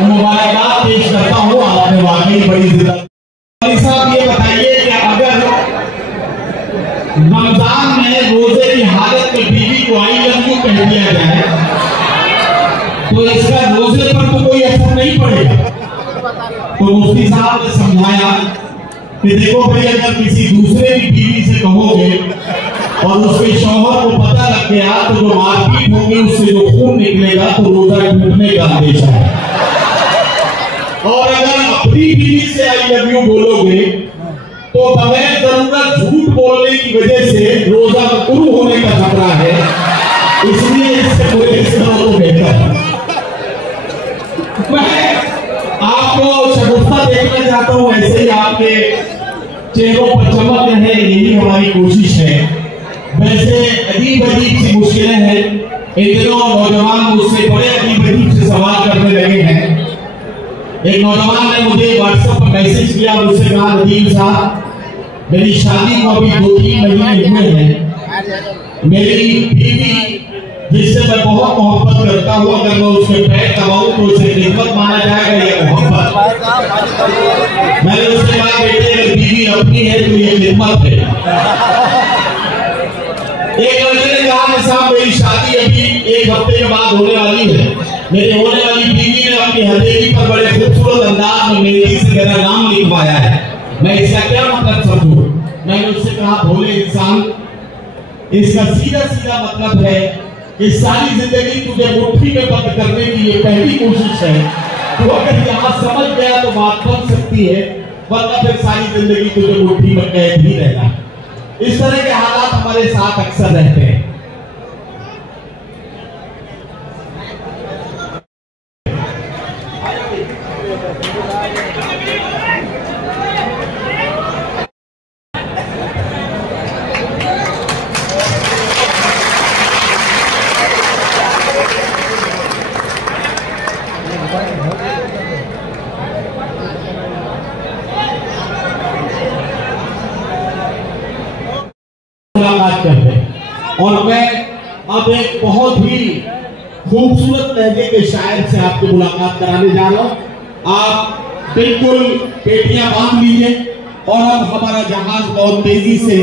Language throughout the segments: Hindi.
मुबारकबाद पेश करता हूँ। आपने वाकई बड़ी जिम्मेदारी। साहब ये बताइए कि अगर रमजान में रोजे की हालत में बीवी को आई लव यू कह दिया जाए तो इसका रोजे पर तो कोई असर नहीं पड़ेगा। तो मुफ्ती साहब ने समझाया कि देखो भाई, अगर किसी दूसरे की बीवी से कहोगे और उसके शौहर को पता लग गया तो जो मारपीट होगी, उससे जो खून निकलेगा तो रोजा टूटने का अंदेशा है। और अगर अपनी बीवी से आई लव यू बोलोगे तो बगैर जरूरत झूठ बोलने की वजह से रोजा मकरूह होने का खतरा है। इसलिए इससे गुरेज करो तो बेहतर है। मैं आपको शगुफ्ता देखना चाहता हूँ, ऐसे ही आपके चेहरों पर चमक रहे, यही हमारी कोशिश है। वैसे अजीब अजीब सी मुश्किलें हैं। इन दिनों नौजवान मुझसे बड़े अजीब अजीब से सवाल करने लगे हैं। एक नौजवान ने मुझे व्हाट्सएप पर मैसेज किया, मुझसे कहा, नदीम साहब, मेरी शादी को अभी 2-3 महीने हुए हैं। मेरी बीवी जिससे मैं बहुत मोहब्बत करता हूँ, अगर मैं उसके पैर दबाऊं तो उसे खिदमत माना जाएगा या मोहब्बत? मैंने उससे कहा, बेटे, अगर बीवी अपनी है तो ये खिदमत है। एक लड़के ने कहा, साहब, मेरी शादी अभी 1 हफ्ते के बाद होने वाली है। मेरी होने वाली बीवी ने अपनी हथेली पर बड़े खूबसूरत अंदाज में मेहंदी से मेरा नाम लिखवाया है। मैं इसका क्या मतलब समझूं? मैंने उससे कहा, भोले इंसान, इसका सीधा सीधा मतलब है कि सारी जिंदगी तुझे मुट्ठी में बंद करने की ये पहली कोशिश है। तो अगर यहाँ समझ गया तो बात बन सकती है, वरना फिर सारी जिंदगी तुझे मुट्ठी में कैद ही रहना। इस तरह के हालात हमारे साथ अक्सर रहते हैं। और मैं अब एक बहुत ही खूबसूरत लहजे के शायर से आपकी मुलाकात कराने जा रहा हूं। आप बिल्कुल पेटियां बांध लीजिए और अब हमारा जहाज बहुत तेजी से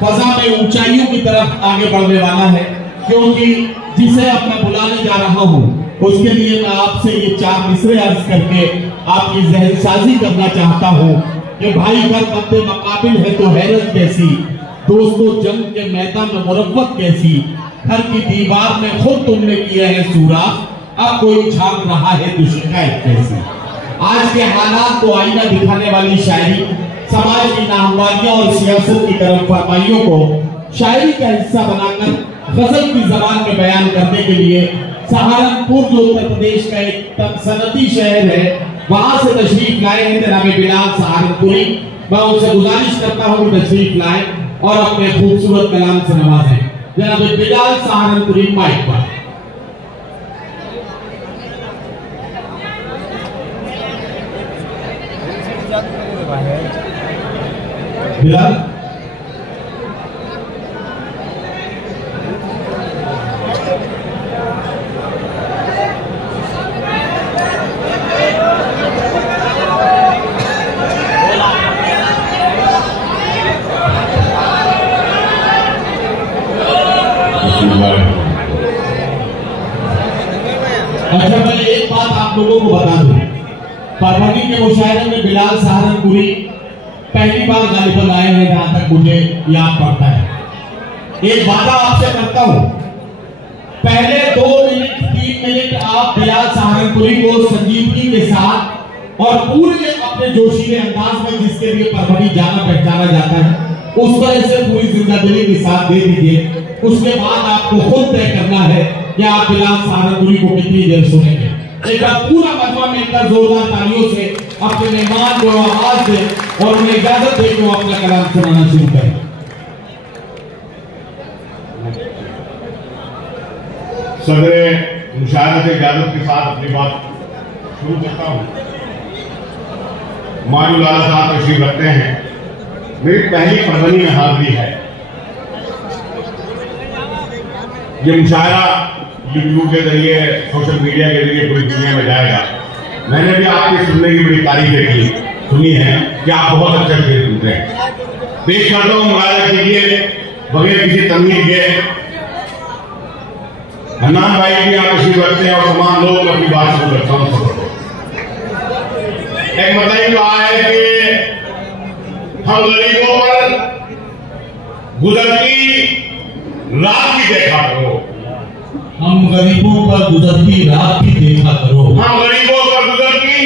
फजा में ऊंचाइयों की तरफ आगे बढ़ने वाला है, क्योंकि जिसे अब मैं बुलाने जा रहा हूं उसके लिए मैं आपसे ये 4 मिसरे अर्ज करके आपकी जहनसाजी करना चाहता हूं कि भाई, घर बंदे मकाबिल है तो हैरत कैसी, दोस्तों जंग के मैदान में मुरव्वत कैसी, घर की दीवार में खुद तुमने किया है सुराख, अब कोई झांक रहा है तो शिकायत कैसी। आज के हालात को आईना दिखाने वाली शायरी समाज की नाहमवारियों और सियासत की तरफ फरमाइयों को शायरी का हिस्सा बनाकर गजल की जबान में बयान करने के लिए सहारनपुर, जो उत्तर प्रदेश का एक सनती शहर है, वहां से तशरीफ लाए हैं जनाब बिलाल सहारनपुरी। मैं उनसे गुजारिश करता हूँ कि तशरीफ लाए और अपने खूबसूरत कलाम से नवाजें। जनाब बिलाल सहारनपुरी माइक पर। बिलाल, अच्छा, मैं एक बात आप लोगों को बता दूं, परवनी के मुशायरे में बिलाल सहारनपुरी पहली बार गालिबन आए हैं, जहां तक मुझे याद पड़ता है। एक वादा आपसे करता हूं, पहले 2 मिनट 3 मिनट आप बिलाल सहारनपुरी को संजीदगी के साथ और पूरे अपने जोशीले अंदाज में, जिसके लिए परवनी जाना पहचाना जाता है, उस तरह से पूरी जिंदादिली के साथ दे दीजिए। उसके बाद आपको खुद तय करना है कि आप बिलाल सहारनपुरी को कितनी देर सुनेंगे। एक बार पूरा मजमा मिलकर जोरदार तालियों से अपने मेहमान को आवाज दे और उन्हें इजाजत दे कि वो अपना कलाम सुनाना शुरू करें। सदरे मुशाहिदत इजाजत के साथ अपनी बात शुरू करता हूँ। मायूल लाला साहब तशरीफ रखते हैं। मेरी पहली परवनी में हाजिरी है। ये मुशायरा यूट्यूब के जरिए, सोशल मीडिया के जरिए पूरी दुनिया में जाएगा। मैंने भी आपके सुनने की बड़ी तारीफें की सुनी है कि आप बहुत अच्छा खेल सुनते हैं। पेश करता हूँ मुरादा कीजिए बगैर किसी तमीज के हन्नान भाई भी यहाँ तशरीफ रखते हैं और तमाम लोग अपनी बात शुरू करता हूँ। एक मतलब तो है कि हम गरीबों पर गुजरती रात की देखा करो, हम गरीबों पर गुजरती रात की देखा करो, हम गरीबों पर गुजरती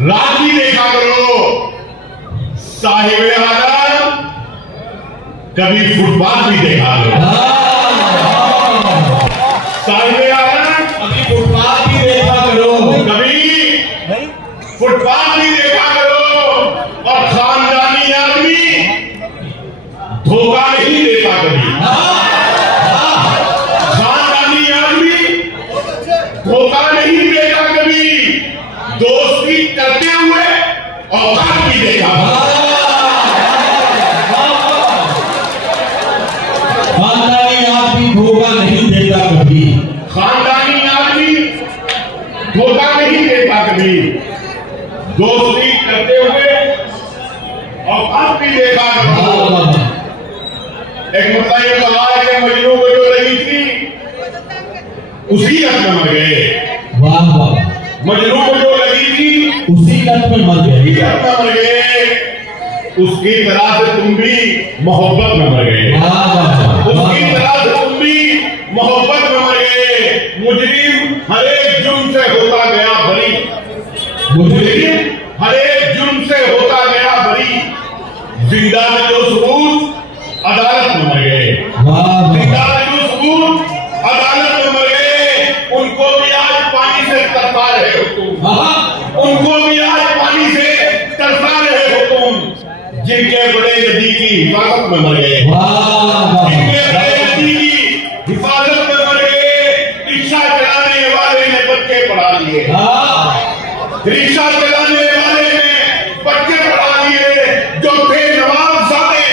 रात की देखा करो। साहिब आदम कभी फुटपाथ भी देखा करो, साहिब आदम कभी फुटपाथ भी देखा करो, कभी फुटपाथ भी देखा करो। और खानदानी आदमी धोखा नहीं देता कभी, खानदानी आदमी धोखा नहीं देता कभी। दोस्ती करते हुए औकात भी देखा, खानदानी आदमी धोखा नहीं देता कभी, खानदानी आदमी धोखा नहीं देता कभी। दोस्ती करते हुए औकात भी देखा करो। एक मुद्दा ये कहा है कि मजनू को जो लगी थी उसी लत में मर गए। वाह वाह, मजनू को जो लगी थी उसी लत में मर गए, उसी लत में मर गए। उसकी तरह से तुम भी मोहब्बत में मर गए, उसकी तरह से तुम भी मोहब्बत में मर गए। मुजरिम हर एक जुर्म से होता गया बरी, मुजरिम हर एक जुर्म से होता गया बरी। जिंदा में जो सबूत अदालत में मर गए, जिंदा में जो सबूत अदालत में मर गए। उनको भी आज पानी से तरसा रहे हो तुम, उनको भी आज पानी से तरसा रहे हो तुम। जिनके बड़े नदी की हिफाजत में मर गए, जिनके बड़े नदी की हिफाजत में मर गए। रिक्शा चलाने वाले ने बच्चे पढ़ा लिए, रिक्शा चलाने वाले ने बच्चे पढ़ा लिए जो थे नवाबजादे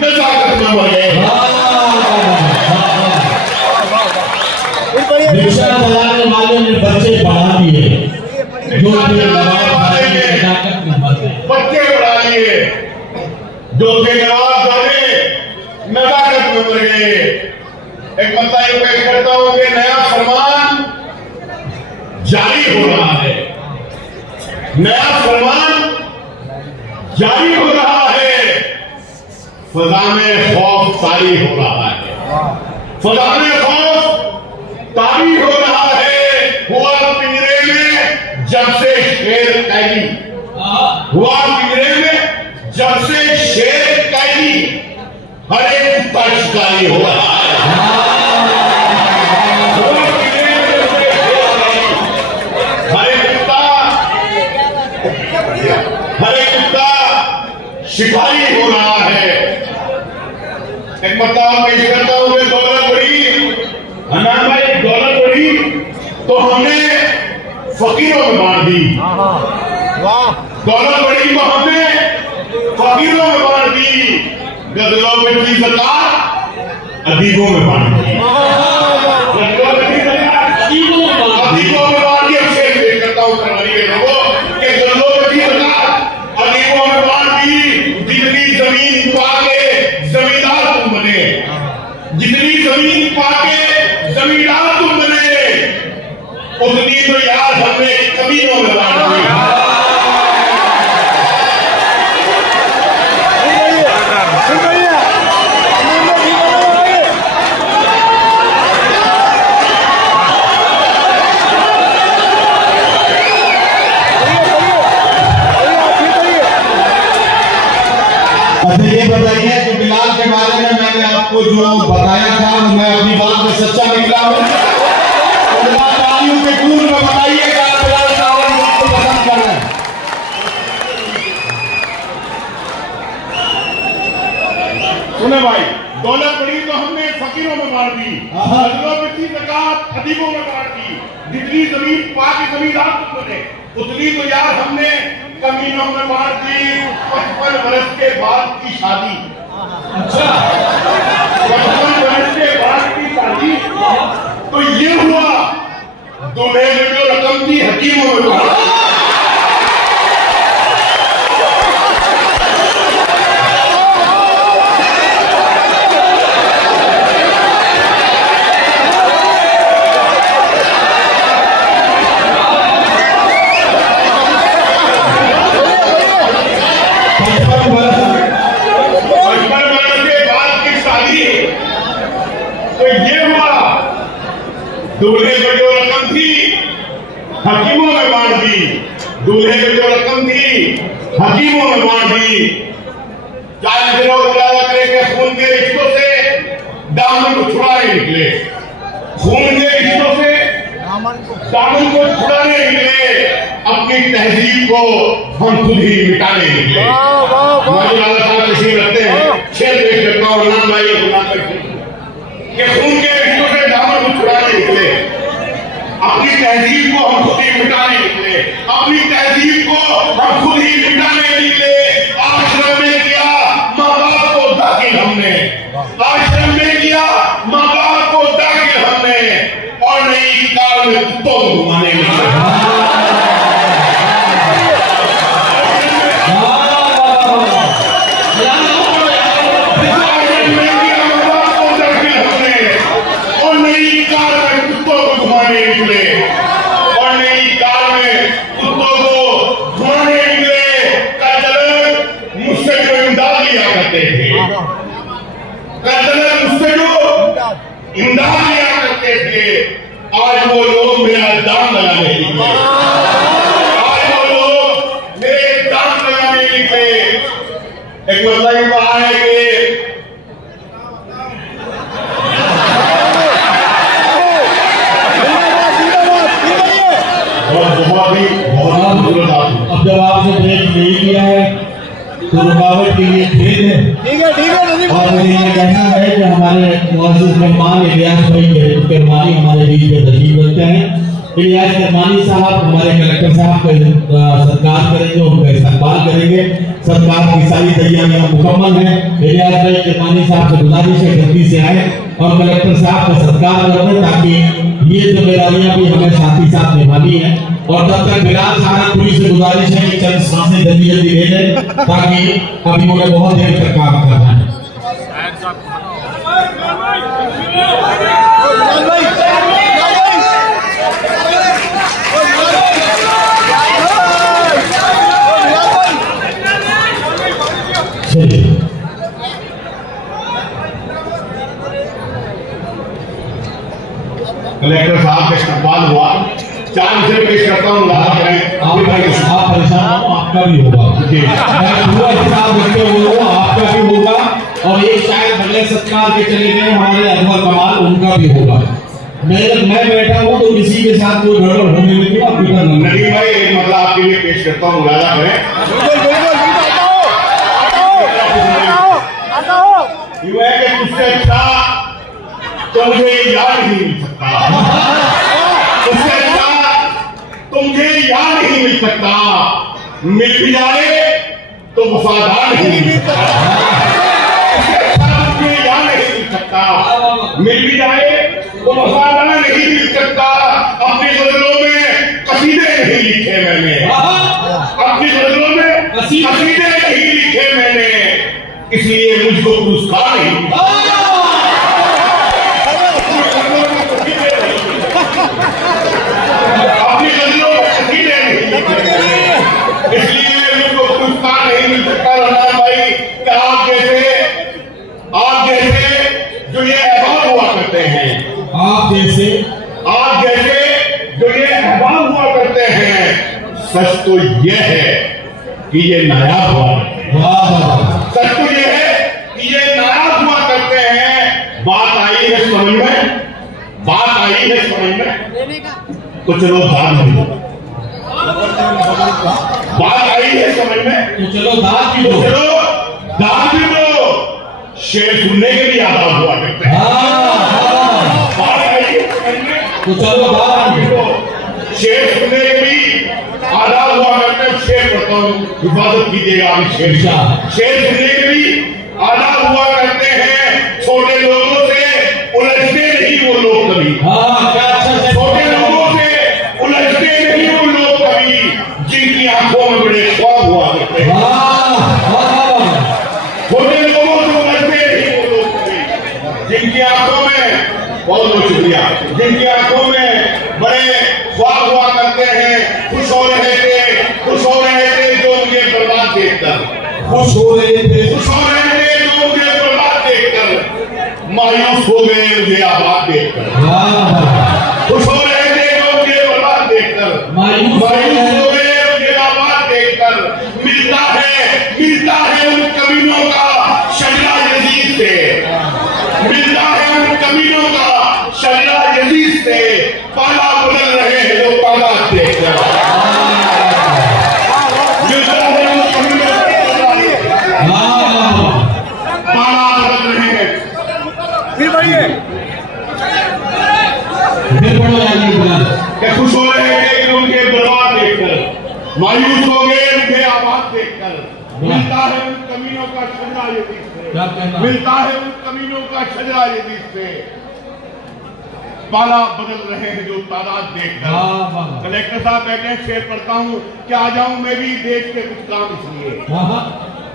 नजाकत में मर गए। रिक्शा चलाने वाले ने बच्चे पढ़ा लिए जो थे नवाबजादे नजाकत में मर गए, बच्चे पढ़ा लिए जो थे नवाबजादे नजाकत में मर गए। एक बता ये पेश करता हूं कि नया फरमान जारी हो रहा है, नया फरमान जारी हो रहा है। फजा में खौफ तारी हो रहा है, फजा में खौफ तारी हो रहा है। हुआ पिंजरे में जब से शेर कैदी, हुआ पिंजरे में जब से शेर कैदी, हर एक कुत्ता शिकारी हो रहा है। शिकारी हो रहा है। एक मतलब पेश करता हूं कि दौलत बढ़ी, हन्नान भाई दौलत बढ़ी तो हमने फकीरों में बांट दी, दौलत बढ़ी तो हमने फकीरों में बांट दी। गजलों में की ज़कात अदीबों में बांट दी, गजलों में की ज़कात अदीबों में बांट दी। अब शेर पेश करता हूं करवानी के लोगों कि गजलों में की ज़कात अदीबों में बांट दी। जितनी जमीन पाके जमींदार तुम बने, जितनी जमीन पाके जमींदार तुम बने, उतनी तो यार हमने कमीनों में बांट दी। अच्छा ये बताइए कि बिलाल के बारे में मैंने आपको जो बताया था मैं अपनी बात में सच्चा निकला हूँ? तालियों के टूर में बताइए कि आप बिलाल साहब को पसंद कर रहे हैं। सुने भाई, दौलत बढ़ी तो हमने फकीरों में बांट दी, गजलों में की ज़कात अदीबों में बांट दी। जितनी जमीन पाके जमींदार तुम बने, उतनी तो यार हमने कमीनों में बांट दी। 55 वर्ष के बाद की शादी, अच्छा 55 वर्ष के बाद की शादी, तो ये हुआ दूल्हे में जो रकम थी, हकीमों में बांट दी। दूल्हे को जो रकम थी हकीमों में बांट दी, दूल्हे को जो रकम थी हकीमों में बांट दी। चाहे लोग इरादा करें कि खून के रिश्तों से दामन को छुड़ाने निकले, खून के रिश्तों से दामन को छुड़ाने निकले, अपनी तहजीब को हम खुद ही मिटाने निकले। मौलाना साहब तशरीफ रखते हैं, शेर पेश करता हूं गुलाम भाई कि खून के रिश्तों से दामन को छुड़ाने निकले, अपनी तहजीब को हम खुद ही मिटाने निकले, अपनी तहजीब को हम खुद ही मिटाने निकले। आश्रम में किया माँ बाप को दाखिल हमने, आश्रम में किया माँ बाप को दाखिल हमने, और नई कार में कुत्तों को घुमाने निकले। इमदाद लिया करते थे, आज वो लोग मेरा दाम लगाने निकले, आज वो लोग मेरे दाम लगाने निकले। एक मतलब कहा है कि अब जब आपने ब्रेक नहीं किया है तो रुकावट के लिए खेद है। ठीक है और मुझे ये कहना है कि हमारे मुअज़्ज़िज़ मेहमान इलियास भाई किरमानी हमारे बीच में तशरीफ रखते हैं। इलियास किरमानी साहब हमारे कलेक्टर साहब का सत्कार करेंगे, उनका इस्तकबाल करेंगे। सरकार की सारी तैयारियां मुकम्मल है। इलियास भाई किरमानी साहब से गुजारिश है जल्दी से आए और कलेक्टर साहब का सत्कार करें, ताकि ये जिम्मेदारियां भी हमें साथ ही साथ निभानी है। और तब तक बिलाल सहारनपुरी से गुजारिश है कि चंद सांसें जल्दी जल्दी ले लें, ताकि अभी उन्हें बहुत देर तक काम करना है। कलेक्टर साहब का इस्तकबाल हुआ, चांद से पेश करता हूँ। आप परेशान हो, आपका भी होगा, पूरा हिसाब रखते हुए आपका भी होगा। और एक शायद बगैर सत्कार के चले गए हमारे अनवर कमाल, उनका भी होगा। मैं बैठा हूँ तो किसी के साथ कोई गड़बड़ होने लगी आप फिक्र नहीं भाई, एक मतलब आपके लिए पेश करता हूँ, मुलाजा करें। यूं है कि तुझसे अच्छा तो मुझे याद नहीं मिल सकता, तुझसे अच्छा तो मुझे याद नहीं मिल सकता, मिल भी जाए तो वफादार नहीं मिल सकता, मुझे याद नहीं मिल सकता, मिल भी जाए तो वफादार नहीं मिल सकता। अपनी गजलों में कसीदे नहीं लिखे मैंने, अपनी गजलों में कसीदे नहीं लिखे मैंने, इसलिए मुझको पुरस्कार नहीं मिला। अपनी गजलों में कसीदे नहीं लिखे मैंने, इसलिए मुझको पुरस्कार नहीं मिल सकता। रमजान भाई कि आप जैसे जो ये अहबाब हुआ करते हैं, आप जैसे जो ये अहबाब हुआ करते हैं, सच तो यह है कि ये नायाब हुआ करते हैं, सच तो ये है कि ये नायाब हुआ करते हैं। बात आई है समझ में, बात आई है समझ में, तो चलो दाद भी दो, बात आई है समझ में तो चलो दाद भी दो, चलो दाद भी दो। शेर सुनने के लिए आदाब हुआ करते हैं, बात आई है समझ में तो चलो दाद भी दो। शेर सुनने के भी आदाब हुआ करते हैं। शेर करता हूँ, हिफाजत कीजिएगा आप शेर का। शेर सुनने के भी आदाब हुआ करते हैं। छोटे लोगों से उलझते नहीं वो लोग कभी, छोटे लोगों से उलझते नहीं बहुत बहुत शुक्रिया। जिनकी आंखों में बड़े ख्वाब हुआ करते हैं, खुश हो रहे थे जो मुझे बर्बाद देखकर, खुश हो रहे थे जो मुझे बर्बाद देखकर, मायूस हो गए मुझे आबाद देखकर। खुश हो रहे थे जो मुझे बर्बाद देखकर, मायूस हो गए मुझे आबाद देखकर। मिलता है उन कमीनों का शजरा यजीद से, मिलता है उन कमीनों का शजरा यजीद से। पाला बदल रहे हैं जो पाला देखकर, मिलता है उन कमीनों पाला बदल रहे हैं। फिर बढ़िए, क्या खुश हो रहे थे कि उनके बर्बाद देखकर, मायूस हो गए उनके आबाद देखकर। मिलता है उन कमीनों का शजरा यजीद से, मिलता है उन कमीनों का शजरा यजीद से। पाला बदल रहे हैं जो तादाद देखकर। कलेक्टर साहब बैठे, शेर पढ़ता हूँ कि आ जाऊं मैं भी देश के कुछ काम इसलिए,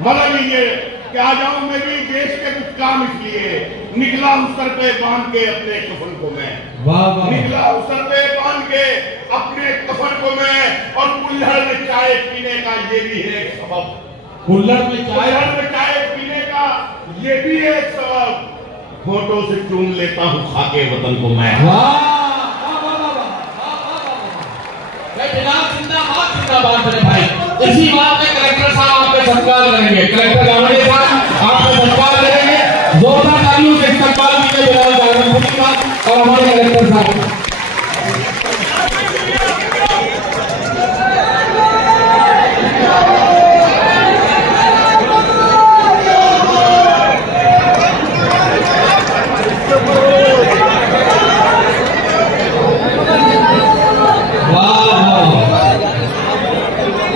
मतलब ये कि आ जाऊं मैं भी देश के कुछ काम इसलिए। निकला उस सर पे बांध के अपने कफन को मैं, निकला उस सर पे बांध के अपने कफन को मैं। और कुल्हड़ में चाय पीने का ये भी है एक सबब, कुल्हड़ में चाय पीने का ये भी है एक सबब। फोटो से चूम लेता हूँ खाके वतन को मैं। भाई इसी बात में कलेक्टर साहब आपका सत्कार करेंगे, कलेक्टर गावड़े साहब आपका सत्कार करेंगे। जोरदार तालियों से इस्तकबाल कीजिए बिलाल जागरपुरी का और हमारे कलेक्टर साहब।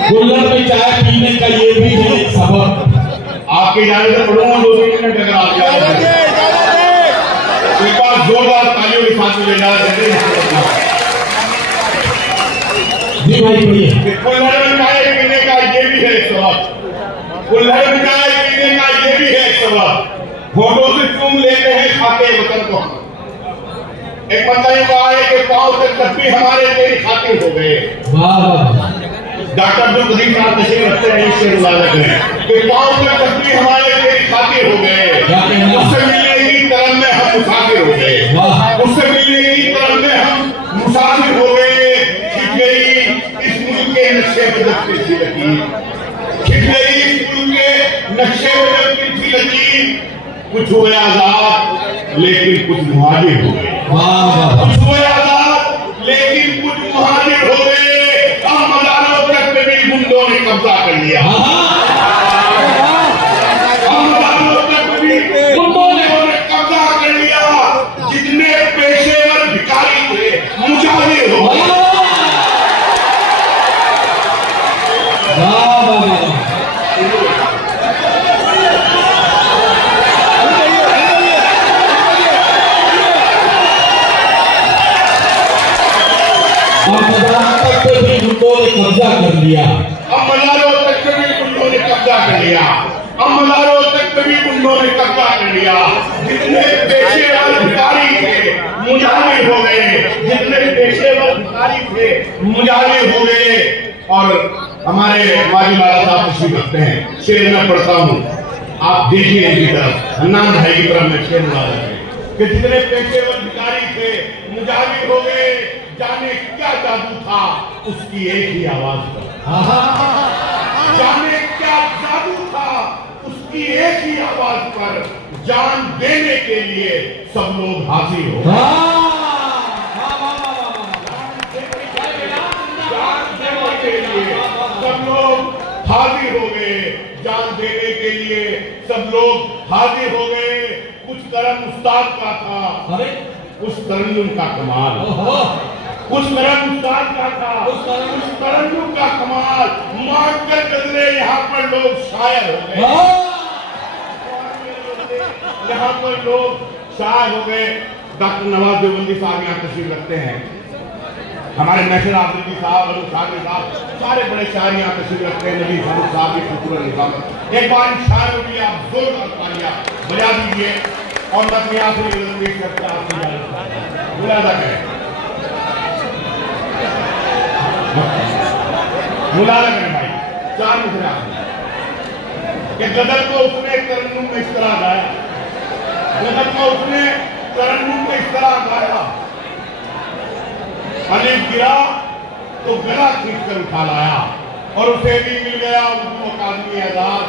कुल्हड़ में चाय पीने का ये भी है एक सबब। आपके जाने से पढ़ूंगा 2-3 मिनट अगर आप एक बार जोरदार तालियों के साथ ले जा रहे जी भाई पढ़िए। कुल्हड़ में चाय पीने का ये भी है एक सबब, कुल्हड़ में चाय पीने का ये भी है एक सबब। फोटो से चूम लेते हैं खाते वतन को। एक बंदा ये कहा है कि पाँव से तस्वीर हमारे तेरी खातिर हो गए। डॉक्टर जो कदीम साहब नशे रखते हैं इससे मुलाजक है कि पाँव से तस्वीर हमारे तेरी खातिर हो गए। उससे मिलने की तरह में हम मुसाफिर हो गए, उससे मिलने की तरह में हम मुसाफिर हो गए। खिंच गई इस मुल्क के नक्शे पर जब तिरछी लकीर, खिंच गई इस मुल्क के नक्शे पर जब तिरछी लकीर। कुछ हुए आजाद लेकिन कुछ मुहाजिर हो गए, कुछ हुए आजाद लेकिन कुछ मुहाजिर हो गए। अब मदारों तक पे भी गुंडों ने कब्जा कर लिया, अब मदारों तक भी गुंडों ने कब्जा कर लिया। जितने पेशेवर भिखारी थे मुजाहिर हो गए। कब्जा कर लिया, अब मज़ारों तक भी गुंडों ने कब्जा कर लिया, अब मज़ारों तक भी गुंडों ने कब्जा कर लिया। जितने पेशेवर भिखारी थे मुजाहिर हो गए, जितने पेशेवर भिखारी थे मुजाहिर हो गए। और हमारे माजी लाला साहब तशरीफ रखते हैं, शेर में पढ़ता हूँ, आप देखिए इनकी तरफ, हन्नान भाई की तरफ में शेर ला रहे हैं कि जितने पेशेवर भिखारी थे मुजाहिर हो गए। जाने क्या जादू था उसकी एक ही आवाज पर, जाने क्या जादू था उसकी एक ही आवाज पर। जान देने के लिए सब लोग हाजिर हो गए, जान देने के लिए सब लोग हाजिर हो गए, जान देने के लिए सब लोग हाजिर हो गए। कुछ करम उस्ताद का था, उस तरन्नुम का कमाल, उस तरह उस्ताद का था, उस तरन्नुम का कमाल। मांगकर गजले यहाँ पर लोग शायर हो गए, यहाँ पर लोग शायर हो गए। डॉक्टर नवाज देवबंदी साहब यहाँ तशरीफ रखते हैं, हमारे महसूर आफरीदी साहब, अनु साहब साहब, सारे बड़े शायर यहाँ तशरीफ रखते हैं। नबी फारूक साहब की खूबसूरत निजामत। एक बार इन शायरों की आप जोरदार तालियां बजा दीजिए और मैं अपनी आखिरी मुलाजा करें, मुलाजा करें भाई। 4 मुखरा कि गदर को उसने तरन्नुम में इस तरह गाया, गदर को उसने तरन्नुम में इस तरह गाया, अलीफ गिरा तो गला खींच कर उठा लाया, और उसे भी मिल गया उर्दू अकादमी एजाज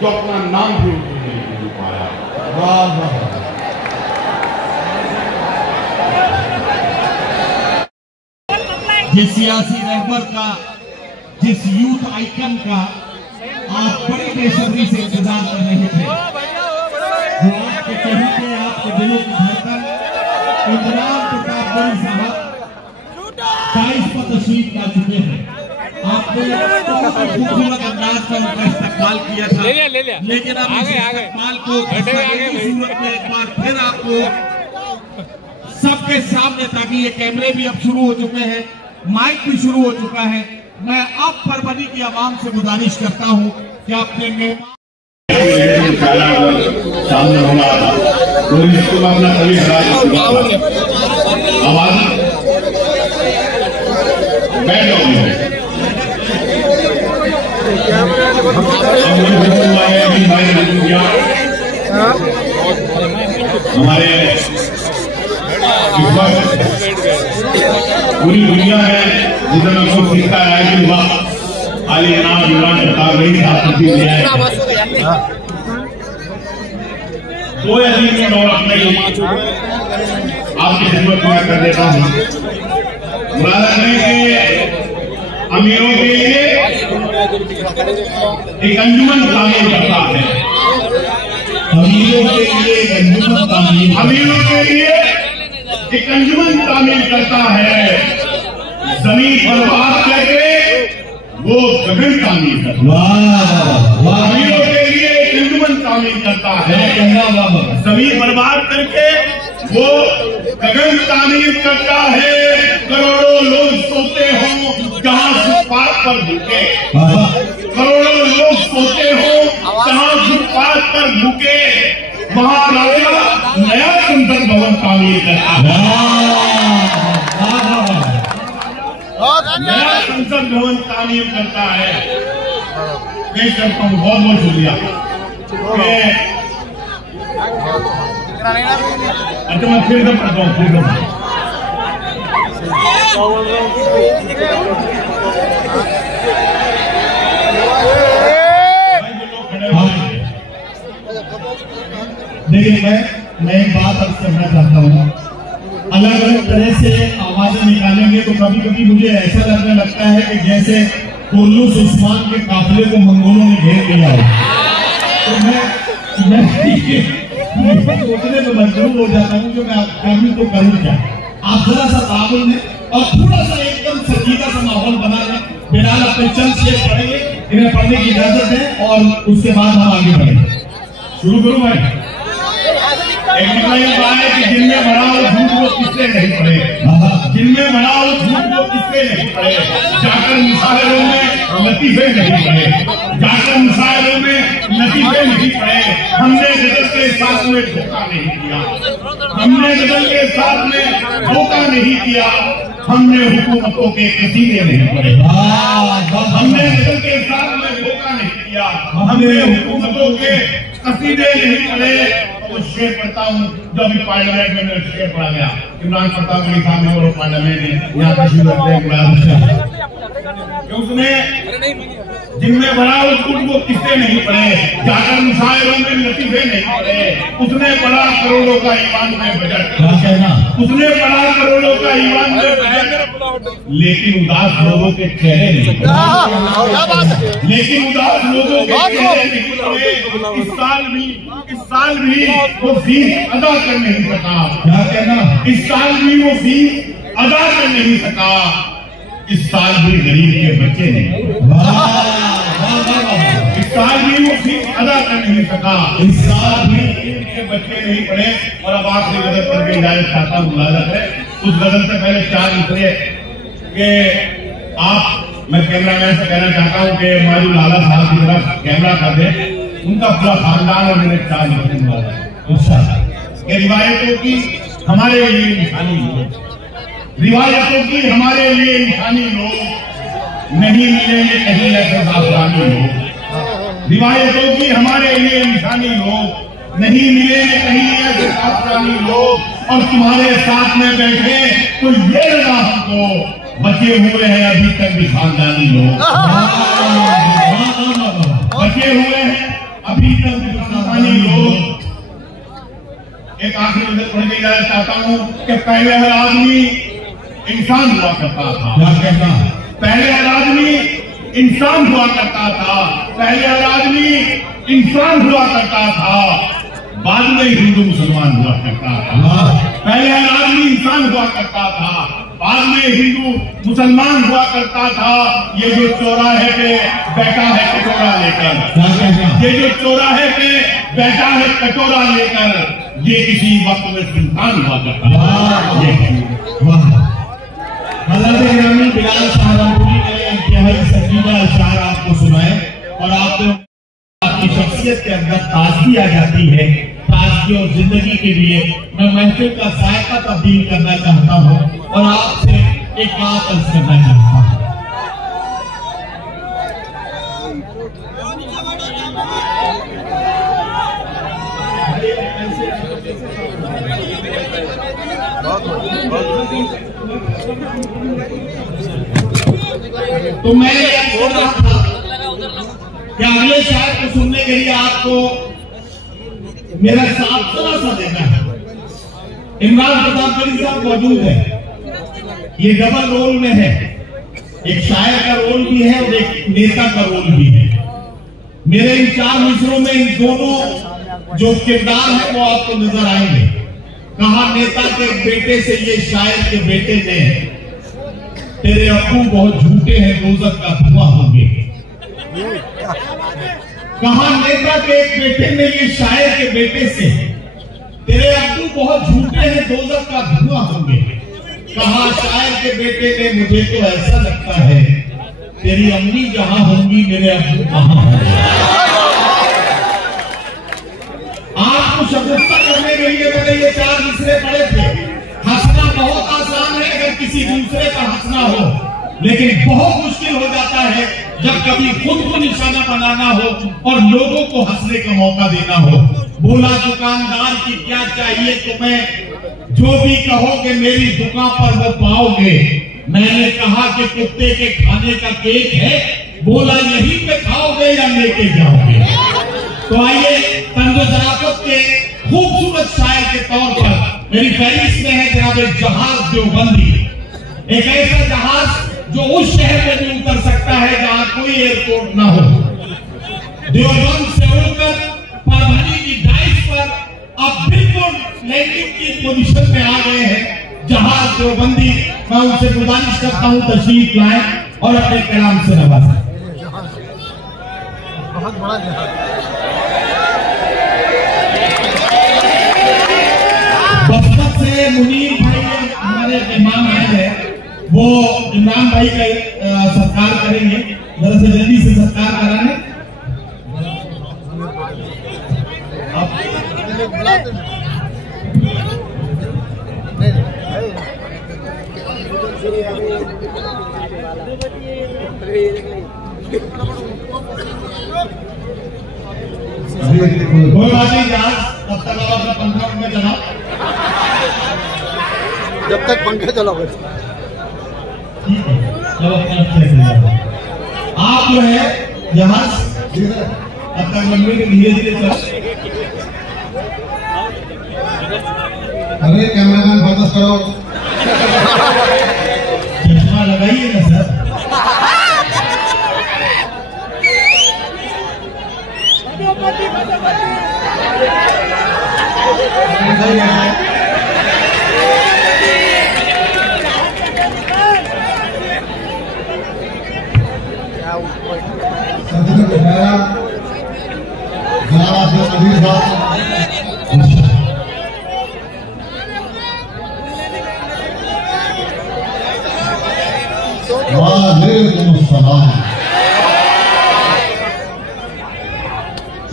जो अपना नाम भी उर्दू में लिख पाया। वाह वाह। जिस सियासी रहबर का, जिस यूथ आइकन का आप बड़ी बेसब्री से इंतजार कर रहे थे, वो आपके चेहरे पे, आपके दिलों की धड़कन इमरान प्रताप गढ़ी साहब 22 पर तशरीफ ला चुके हैं। आपने खूबसूरत अंदाज में उनका इस्तकबाल किया था, लेकिन अब इस इस्तकबाल को सूरत में एक बार फिर आपको सबके सामने, ताकि ये कैमरे भी अब शुरू हो चुके हैं, माइक भी शुरू हो चुका है, मैं अब परवनी की आवाम से गुजारिश करता हूं कि अपने मेहमान सामने हो रहा था तो इसको अपना कभी आवाज हमारे पूरी दुनिया है जिधर हमको सीखता है कि वाह आली नाम युवान प्रताप गढ़ी साहब कोई अजीब और अपने आपकी खिदमत में कर देता हूँ। मुरादा करें कि अमीरों के लिए एक अंजुमन तामीर करता है, अमीरों के लिए एक अंजुमन तामीर, अमीरों के लिए एक अंजुमन तामीर करता है, जमीन बर्बाद करके वो गगन तामीर करता है। अमीरों के लिए एक अंजुमन तामीर करता है, जमीन बर्बाद करके वो गगन तामीर करता है। करोड़ों लोग सोते हो जहां फुटपाथ पर भूखे, करोड़ों लोग सोते हो जहां फुटपाथ पर भूखे, वहां राजा नया संसद भवन तामीर करता है, नया संसद भवन तामीर करता है। पेश करता हूँ, बहुत बहुत शुक्रिया। अच्छा मैं फिर से पढ़ता हूँ, फिर से देखिए, मैं एक बात अब कहना चाहता हूँ, अलग अलग तरह से आवाजें निकालेंगे तो कभी कभी मुझे ऐसा लगने लगता है कि जैसे कुर्नुस उस्मान के काफिले को मंगोलों ने घेर लिया हो। तो मैं सोचने में मजबूर हो जाता हूँ कि मैं कभी तो करूँ क्या। आप थोड़ा सा ताबुल में और थोड़ा सा एकदम संजीदा सा माहौल बना लें। बिलाल अपने चंद शेर पढ़ेंगे, इन्हें पढ़ने की इजाजत है और उसके बाद हम आगे बढ़ेंगे। शुरू करूँ भाई? एक है कि जिनमें भरा हो झूठ वो किससे नहीं पड़े, जिनमें भरा हो झूठ वो किससे नहीं पड़े, जाकर मुशायरों में लतीफे नहीं पड़े, जाकर मुशायरों में लतीफे नहीं पड़े। हमने गजल के साथ में धोखा नहीं किया, हमने गजल के साथ में धोखा नहीं किया, हमने हुकूमतों के कसीदे नहीं पढ़े, हमने गजल के साथ में धोखा नहीं किया, हमने हुकूमतों के कसीदे नहीं पढ़े। तो शेर पढ़ता हूँ जो अभी पार्लियामेंट में मेरा शेर पढ़ा गया, इमरान प्रताप गढ़ी साहब ने और पार्लियामेंट में यहाँ तशरीफ रखते, उसने जिनमें भरा वो झूठ वो किससे नहीं पढ़े, जाकर मुशायरों में लतीफे नहीं पढ़े, उसने पढ़ा करोड़ों का ईमान में बजट, उसने पढ़ा करोड़ों का ईमान में बजट, लेकिन उदास लोगों के चेहरे नहीं, लेकिन उदास लोगों के चेहरे नहीं पढ़े। इस साल भी वो फीस अदा कर नहीं सका, क्या कहना, इस साल भी वो फीस अदा कर नहीं सका, इस साल भी गरीब के बच्चे नहीं, इस साल भी वो फीस अदा कर नहीं सका, इस साल भी गरीब के बच्चे नहीं पढ़े। और अब आखिरी गजल करके इजाजत चाहता हूँ, मुलाजा करें। उस गजल से पहले 4 इसलिए कि आप, मैं कैमरामैन से कहना चाहता हूँ कि मारू लाला साहब की तरफ कैमरा कर दे, उनका पूरा खानदान और मेरे 4 इसलिए रिवायतों की हमारे लिए इंसानी लोग, रिवायतों की हमारे लिए इंसानी लोग नहीं मिलेंगे कहीं ऐसे जाफरानी लोग। रिवायतों की हमारे लिए इंसानी लोग नहीं मिलेंगे कहीं ऐसे जाफरानी लोग। और तुम्हारे साथ में बैठे तो ये लगा हमको बचे हुए हैं अभी तक भी खानदानी लोग, बचे हुए हैं अभी तक भी खानदानी लोग। एक आखिरी नजर पढ़ के जाना चाहता हूँ कि पहले हर आदमी इंसान हुआ करता था। पहले हर आदमी इंसान हुआ करता था। पहले हर आदमी इंसान हुआ करता था, बाद में हिंदू मुसलमान हुआ करता था। पहले हर आदमी इंसान हुआ करता था, बाद में हिंदू मुसलमान हुआ करता था। ये जो चौराहे पे बैठा है कटोरा लेकर, ये जो चौराहे पे बैठा है कटोरा लेकर, ये किसी वक्त में सुल्तान हुआ करता था। बिलाल शाहरानपुरी ने इंतहाई संजीदा अशआर आपको सुनाए और आपको आपकी शख्सियत के अंदर ताजगी आ जाती है। ताजगी और जिंदगी के लिए मैं महफिल का जायका तब्दील करना चाहता हूँ और आपसे एक बात अर्ज करना चाहता हूँ। तो मैं सोच रहा था कि अगले शायर को सुनने के लिए आपको मेरा साथ थोड़ा सा देना है। इमरान प्रतापगढ़ी साहब मौजूद है, ये डबल रोल में है, एक शायर का रोल भी है और एक नेता का रोल भी है। मेरे इन 4 मिसरों में इन दोनों जो किरदार है वो आपको नजर आएंगे। कहा नेता के बेटे से ये शायर के बेटे ने, तेरे अब्बू बहुत झूठे हैं दोज़ख का धुआं होंगे। कहा नेता के एक बेटे ने ये शायर के बेटे से, तेरे अब्बू बहुत झूठे हैं दोज़ख का धुआं होंगे। कहा शायर के बेटे ने, मुझे तो ऐसा लगता है तेरी अम्मी जहां होंगी मेरे अब्बू कहां होंगे। आपको शगुफ्ता करने के लिए मैंने ये 4 मिसरे पढ़े थे। हंसना बहुत आसान है अगर किसी दूसरे का हंसना हो, लेकिन बहुत मुश्किल हो जाता है जब कभी खुद को निशाना बनाना हो और लोगों को हंसने का मौका देना हो। बोला दुकानदार की क्या चाहिए तुम्हें, जो भी कहोगे मेरी दुकान पर वो पाओगे। मैंने कहा कि कुत्ते के खाने का केक है, बोला यहीं पे खाओगे या लेके जाओगे। तो आइए तंज़ो ज़राफ़त के खूबसूरत शायर के तौर पर मेरी फहरिस्त में है जनाब जहाज देवबंदी। एक ऐसा जहाज जो उस शहर में भी उतर सकता है जहां कोई एयरपोर्ट ना हो। देवबंद से उड़कर परभनी की डाइस पर अब बिल्कुल लैंडिंग की पोजीशन में आ गए हैं जहाज देवबंदी। मैं उनसे गुजारिश करता हूं तशरीफ लाएं और अपने कलाम से नवाजें। बहुत बड़ा जहाज। बस्तर से मुनीर भाई हमारे मेहमान आए हैं, वो इमरान भाई का सत्कार करेंगे। जरा से जल्दी से सत्कार कराने। कोई बात नहीं, जहाज तब तक आप अपना पंखा चलाओ, जब तक पंखा चलाओगे। आप जो है जहाज अब तक लंबी के धीरे धीरे चल। अरे कैमरामैन फोकस करो। चश्मा लगाइए ना सर।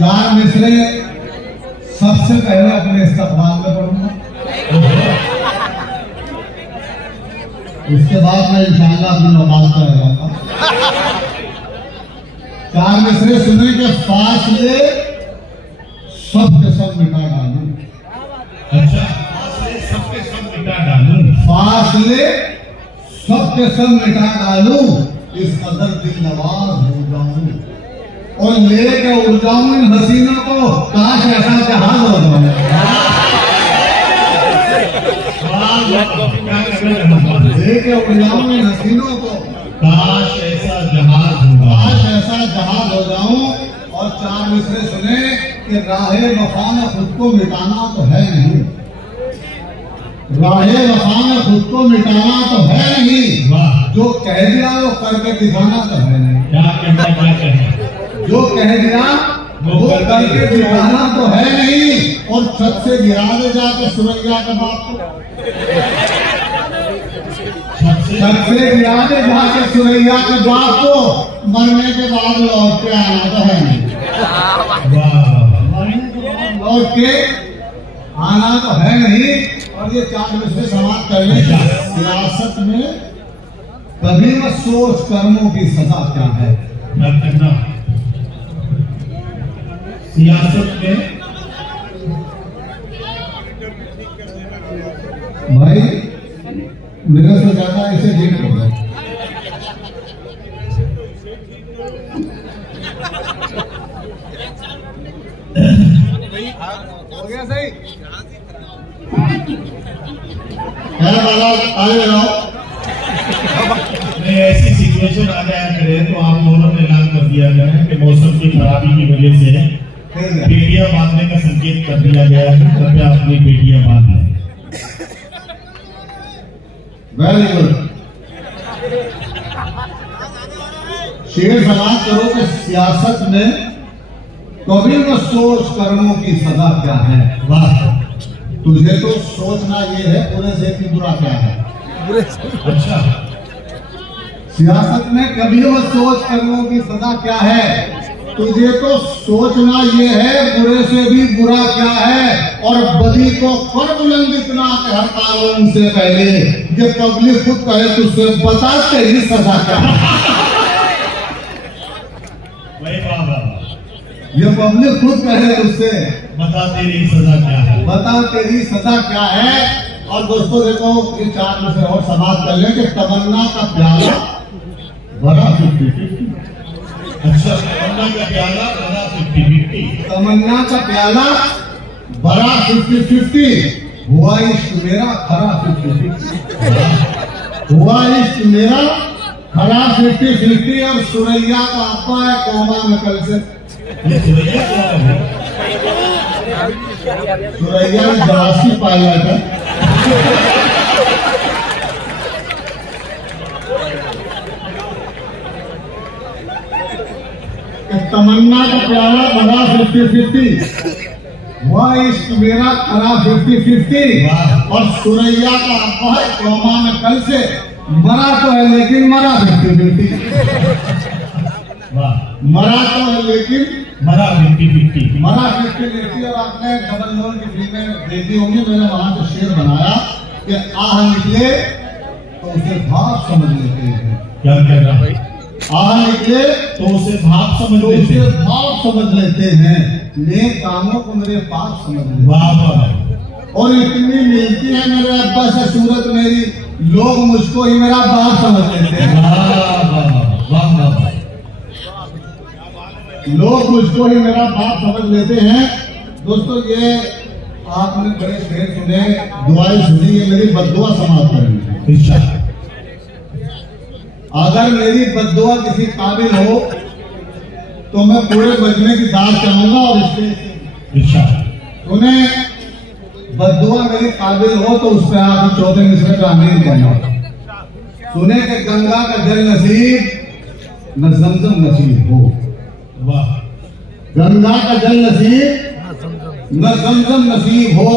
चार मिसरे सबसे पहले अपने इस्तकबाल में पढ़ूंगा। इसके बाद मैं इंशाअल्लाह अपनी नमाज पर आ जाऊंगा। 4 मिसरे सुने के फासले सब के सब मिटा डालूं। अच्छा, फासले सब के सब मिटा डालूं। फासले सब के सब मिटा डालूं, इस कदर दिल नवाज हो जाऊं और लेके उड़ जाऊं इन हसीनों को, काश ऐसा जहाज हो जाऊं। लेके उड़ जाऊं इन हसीनों को, काश ऐसा जहाज होगा। काश ऐसा जहाज हो जाऊं। और 4 मिसरे सुने कि राहे वफा में खुद को मिटाना तो है नहीं, राहे वफा में खुद को मिटाना तो है नहीं, जो कह दिया वो करके दिखाना तो है नहीं। क्या कहना, क्या कहना? जो कह दिया वो करके दिखाना तो है नहीं। और छत से गिरा दे जाके सुरैया के बाप को, छत से गिरा दे जाके सुरैया के बाप को, मरने के बाद लौट के आना तो है नहीं। मरने के बाद लौट के आना तो है नहीं। और ये 4 मिसरे समाप्त करने का, सियासत में कभी मत सोच कर्मों की सजा क्या है। क्या कहना? सियासत में भाई मेरे से ज्यादा ऐसे देख लो। हो गया सही? ऐसी सिचुएशन आ जाया करे तो आप दोनों ने ऐलान कर दिया गया है कि मौसम की खराबी की वजह से बेटियां बांधने का संकेत कर दिया गया है। कृपया अपनी बेटियां बांध लें। Very good. शेर समाज करो कि सियासत में कभी न सोच कर्मों की सजा क्या है। वाह, तुझे तो सोचना ये है पूरे से कि बुरा क्या है। अच्छा, सियासत में कभी मत सोच कर्मों की सजा क्या है, तुझे तो सोचना ये है बुरे से भी बुरा क्या है। और बदी को कर बुलंद इतना कि हर कानून से पहले ये पब्लिक खुद कहे तुझसे बता तेरी सजा क्या है। वही बाबा, ये पब्लिक खुद कहे तुझसे बता तेरी सजा क्या है। बता तेरी सजा क्या है। और दोस्तों देखो ये 4 मिसरे और समाप्त कर लें कि तमन्ना का प्याला भरा 50-50। अच्छा, तमन्ना का प्याला भरा 50-50। तमन्ना का प्याला भरा 50-50। हुआ इश्क मेरा खरा 50-50। हुआ इश्क मेरा खरा 50-50। और सुरैया का अब्बा है कोमा में कल से। ये सुरैया क्या है? सुरैया जरासी पायलट है। तमन्ना का प्याला भरा 50-50। हुआ इश्क मेरा खरा 50-50। और सुरैया का अब्बा है कोमा में कल से। मरा तो है लेकिन मरा 50-50। मरा तो है लेकिन मरा 50-50। मरा 50-50। और आपने डबल लोन की फिल्में देखी होंगी, मैंने वहां से शेर बनाया कि आह निकले तो उसे भाप समझ लेते हैं। क्या कह रहा भाई? आह निकले तो उसे भाप समझ तो लेते उसे हैं। भाप समझ लेते हैं। नेक कामों को मेरे पाप समझ लेते हैं। वाह वाह। और इतनी मिलती है मेरे अब्बा से सूरत मेरी, लोग मुझको ही मेरा बाप समझ लेते हैं। लोग मुझको ही मेरा बाप समझ लेते हैं। दोस्तों ये आपने बड़े शेर सुने, दुआएं सुनी, ये मेरी बद्दुआ समाप्त करनी है। अगर मेरी बद्दुआ किसी काबिल हो तो मैं पूरे बजने की दाद चाहूंगा। और इससे उन्हें बद्दुआ मेरी काबिल हो तो उस पर आप 4थे मिसरे का आमीन करना। सुने कि गंगा का जल नसीब न जमजम नसीब हो। वाह। गंगा का जल नसीब न जमजम नसीब हो।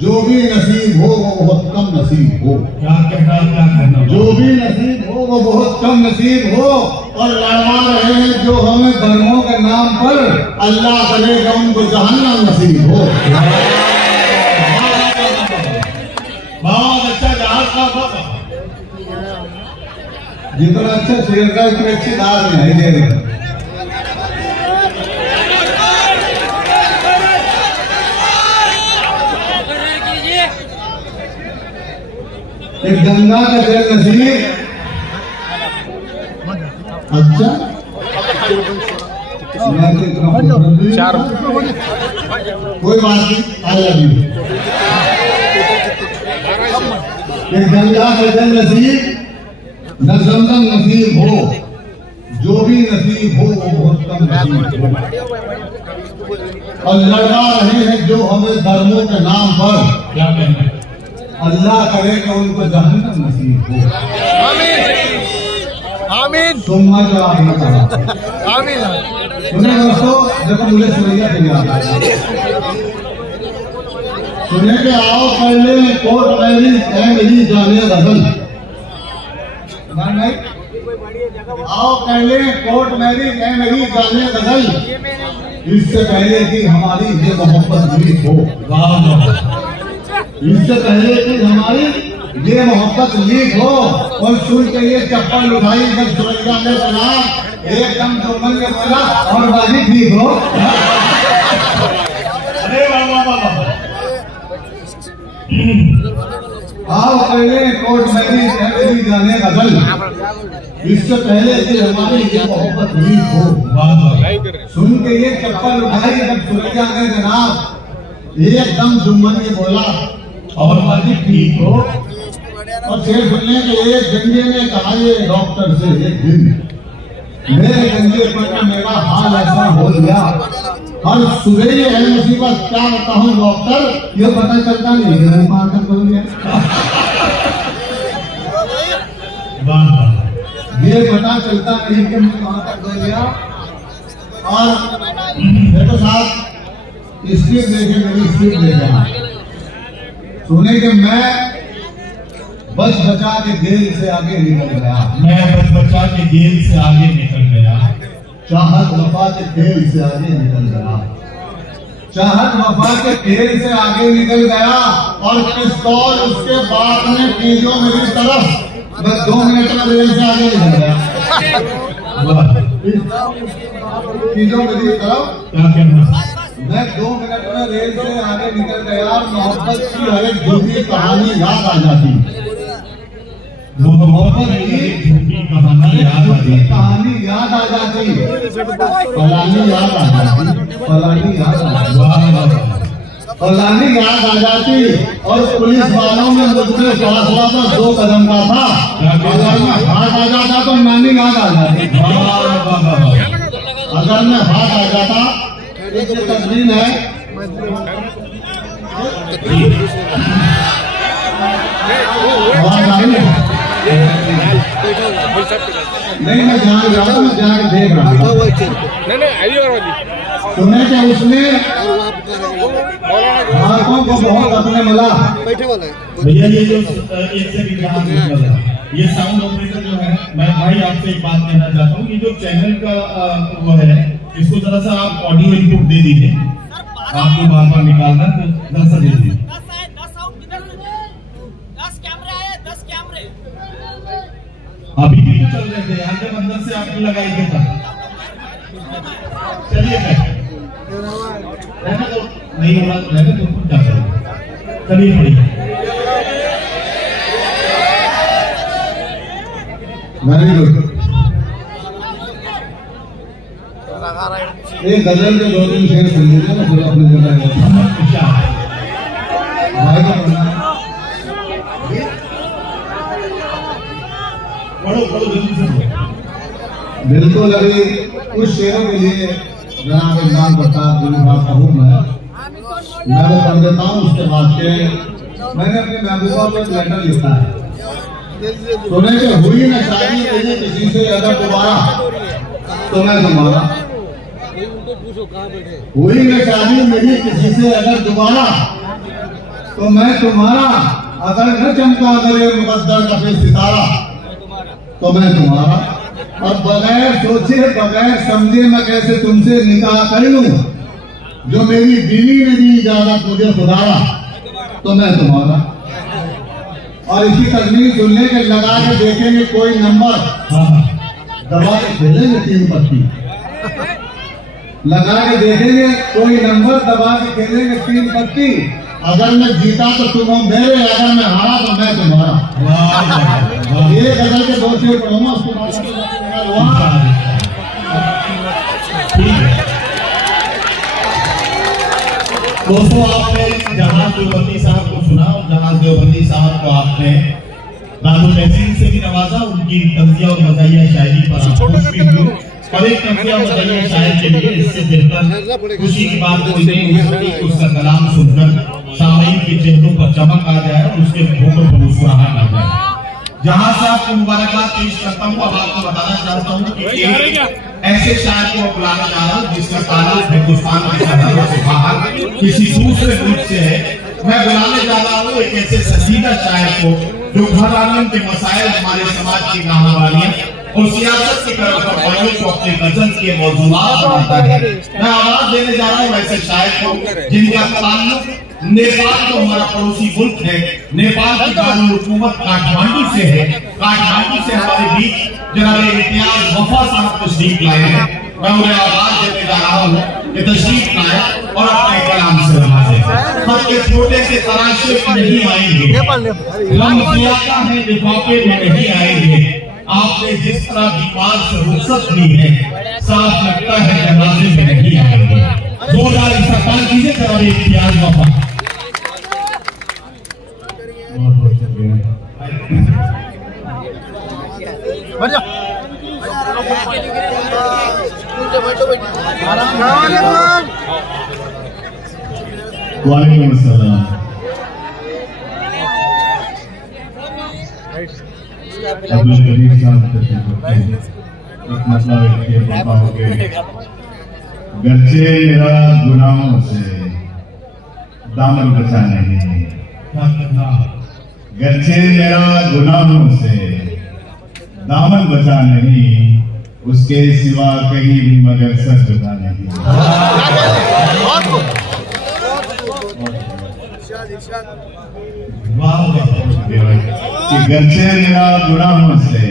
जो भी नसीब हो वो बहुत कम नसीब हो। क्या कहना? जो भी नसीब हो वो बहुत कम नसीब हो। और लड़वा रहे हैं जो हमें धर्मों के नाम पर, अल्लाह करेगा उनको जहन्नम नसीब हो। बहुत अच्छा जहाज का जितना अच्छा शेर का इतनी अच्छी दाल नहीं दे रहे। एक गंगा का जल नसीब। अच्छा चार कोई बात नहीं, आई लव यू। एक गंगा का जल नसीब न जमजम नसीब हो, जो भी नसीब हो वो बहुत कम नसीब हो। और लड़ा रहे हैं जो हमें धर्मों के नाम पर, क्या कहना है, अल्लाह करे कि उनको जहन्नम नसीब हो। आमीन। सुम्मा जो आपने कहा आमीन। सुने दोस्तों, जब मुझे सुनैया तैयार सुने के आओ पहले कोर्ट मैरिज मेरी जाने गजल। आओ पहले कोर्ट मैरिज मेरी जाने गजल, इससे पहले कि हमारी ये मोहब्बत लीक हो। इससे पहले कि हमारी ये मोहब्बत लीक हो। और सुन के ये चप्पल उठाई जब सुरक्षा में बना, एकदम जो मन में बोला और बाजी ठीक हो। अरे आओ पहले कोर्ट मैरिज मेरी जाने गजल, इससे पहले कि हमारी ये मोहब्बत लीक हो। सुन के ये चप्पल उठाई जब सुरक्षा में जनाब, एकदम जुम्मन ने बोला और बाजी ठीक हो। और शेर सुनने के एक गंजे ने कहा ये डॉक्टर से, एक दिन मेरे गंजे पर मेरा हाल ऐसा हो गया, हर सुबह ये है मुसीबत, क्या बताऊं डॉक्टर, ये पता चलता नहीं है मारकर बोल दिया। ये पता चलता नहीं कि मैं कहां तक बोल गया। और मेरे साथ स्पीड देखे, मेरी स्पीड देखा, सुने कि मैं बच बचा के जेल से आगे निकल गया। मैं बच बचा के जेल से आगे निकल गया। चाहत वफा के खेल से आगे निकल गया। चाहत वफा के खेल से आगे निकल गया। और पिस्तौल उसके बाप ने कीजो मेरी तरफ, बस 2 मिनट में जेल से आगे निकल गया। कीजो मेरी तरफ, क्या कहना, मैं 2 मिनट में रेल से आगे निकल गया। मोहब्बत की हर एक झूठी कहानी याद आ जाती, मोहब्बत की झूठी कहानी याद आ जाती, कहानी याद आ जाती, फलानी याद आ जाती, फलानी याद आ जाती, फलानी याद आ जाती। और पुलिस वालों में मुझसे फासला तो 2 कदम का था, अगर मैं हाथ आ जाता तो नानी याद आ जाती। अगर मैं हाथ आ जाता, एक तस्वीर है नहीं, मैं जान रहा हूँ, मैं जाके देख रहा हूँ। सुने कि उसने हाथों को बहुत अपने मिला। भैया ये जो एक सेकंड यहाँ ये साउंड ऑपरेटर जो है, मैं भाई आपसे एक बात कहना चाहता हूँ, ये जो चैनल का वो है, इसको जरा सा आप ऑडियो इनपुट दे दीजिए, आपको बार बार निकालना, तो जरा सा दे दीजिए। 10 कैमरे आए, 10 कैमरे अभी भी तो चल रहे थे यार, जब अंदर से आपने लगाई थे तब। चलिए रहना तो नहीं हो रहा, रहना तो क्या करें, चलिए पढ़िए। Very good. एक गजल के 2-3 शेर सुन लीजिए ना, फिर अपनी जगह भाई को बोलना पढ़ो जल्दी से। बिल्कुल। अभी कुछ शेरों के लिए जनाब इमरान प्रताप जी ने बात कहूँ, मैं वो पढ़ देता हूँ। उसके बाद के मैंने अपने महबूबा को एक लेटर लिखा है। सुने कि हुई न शादी मेरी किसी से अगर दोबारा तो मैं तुम्हारा, हुई न शादी मेरी किसी से अगर दोबारा तो मैं तुम्हारा, अगर न चमका करे मुकद्दर का फिर सितारा तो मैं तुम्हारा। और बगैर सोचे बगैर समझे मैं कैसे तुमसे निकाह कर लूं, जो मेरी बीवी ने दी इजाजत मुझे खुदारा तो मैं तुम्हारा। और इसी तकनीक सुनने के लगा के देखेंगे कोई नंबर, दबा के खेलेंगे 3 पत्ती, लगा के देखेंगे कोई नंबर, दबा के खेलेंगे 3 पत्ती। अगर मैं जीता तो तुम मेरे, अगर मैं हारा तो मैं तुम्हारा। ये गजल के 2 शेर पढ़ूंगा, उसके बाद दोस्तों आपने जहाज देवबंदी साहब को सुना और जहाज देवबंदी साहब को आपने दादुल महसीन से भी नवाजा, उनकी तंजिया और मज़ाहिया शायरी पर आप खुश भी हुए। और एक तंजिया और मज़ाहिया शायर के लिए इससे बेहतर खुशी की बात कोई नहीं हो सकती कि उसका कलाम सुनकर सामईन के चेहरों पर चमक आ जाए और उसके मुंह पर मुस्कुराहट आ जाए। जहां से आपको मुबारकबाद पेश करता हूँ, अब आपको बताना चाहता हूँ कि ऐसे शायर को बुलाना चाह रहा हूँ जिसका ताल्लुक हिंदुस्तान की सरहदों से बाहर किसी दूसरे मुल्क से है। मैं बुलाने जा रहा हूँ एक ऐसे संजीदा शायर को जो घर आंगन के मसाइल, हमारे समाज की नाहवालियां और सियासत की तरफ रवैयों को अपने गजल के मौजूदात बनाता है। मैं आवाज देने जा रहा हूँ ऐसे शायर को जिनका ताल्लुक नेपाल तो हमारा पड़ोसी मुल्क है, नेपाल की दारुल हुकूमत काठमांडू से है। काठमांडू से हमारे बीच जनाब इम्तियाज वफा साहब तशरीफ लाए हैं। मैं उन्हें आवाज देने जा रहा हूँ कि तशरीफ लाए और अपने कलाम से नवाजे। हम के छोटे से तराशे नहीं आएंगे, हम जियादा है लिफाफे में नहीं आएंगे। आपने जिस तरह बीमार से रुखसत ली है, साफ लगता है जनाजे में नहीं आएंगे। जोरदार इस्तकबाल कीजिए जनाब इम्तियाज वफा। वालेकुम अस्सलाम। अब्दुल करीम साहब एक मतलब ये बताओगे, गरचे मेरा गुनाहों से दामन बचा नहीं, गरचे मेरा गुनाहों से दामन बचा नहीं, उसके सिवा कहीं भी मगर सर झुका नहीं। गरचे मेरा गुनाहों से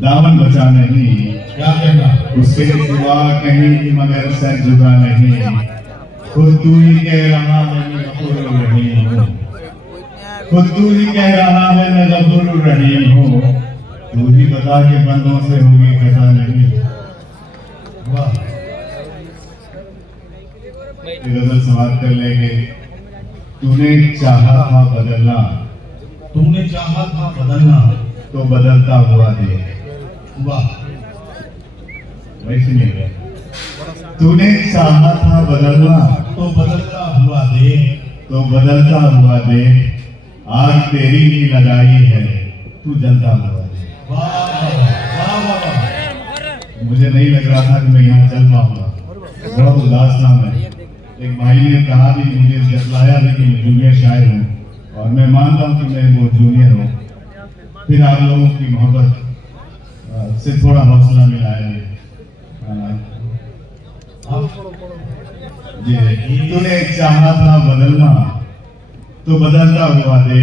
दामन बचा नहीं, क्या कहना, उसके सिवा कहीं भी मगर सर झुका नहीं। खुद तू ही कह रहा है मैं गफूर रहीम हूँ, खुद तू ही कह रहा है मैं गफूर रहीम हूँ, तू ही बता के बंदों से होगी खता नहीं। वाह, गजल समाप्त कर लेंगे। तूने चाहा था बदलना, तुमने चाहा था बदलना तो बदलता हुआ दे। वाह, वैसे नहीं है। तूने चाहा था बदलना तो बदलता हुआ दे, तो बदलता हुआ दे, आग तेरी ही लगाई है तू जलता हुआ दे। वाह वाह वाह। मुझे नहीं लग रहा था कि मैं यहाँ चल पाऊंगा, बहुत उदास था मैं। एक भाई ने कहा भी, मुझे जतलाया भी कि मैं जूनियर शायर हूँ, और मैं मानता हूँ कि मैं वो जूनियर हूँ। फिर आप लोगों की मोहब्बत से थोड़ा हौसला मिला है जी। तूने चाहा था बदलना तो बदलता हुआ दे,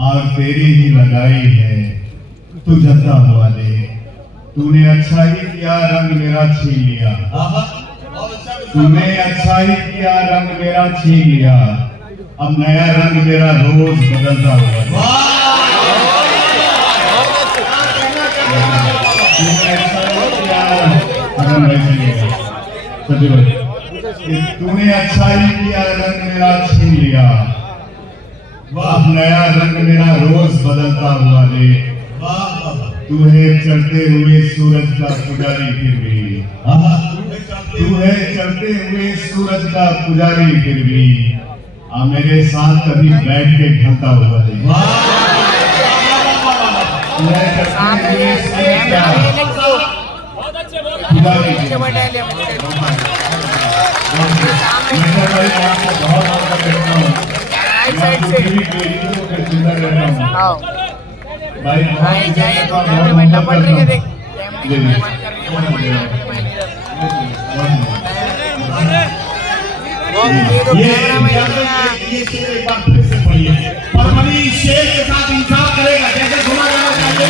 आग तेरी ही लगाई है तू जलता हुआ दे। तूने अच्छा ही किया रंग मेरा छीन लिया, तूने अच्छा ही किया रंग मेरा छीन लिया, अब नया रंग मेरा रोज बदलता हुआ। तूने अच्छा ही किया रंग मेरा छीन लिया, अब नया रंग मेरा रोज बदलता हुआ दे। तू है चढ़ते हुए सूरज का पुजारी फिर भी, तू है चढ़ते हुए सूरज का पुजारी फिर भी, आ मेरे साथ कभी बैठ के ढलता हुआ दे। तू है चढ़ते हुए सूरज का पुजारी फिर भी। भाई ये एक बार फिर से चाहिए। परमनी शेर के साथ इंसाफ करेगा जैसे सुना जाना चाहिए।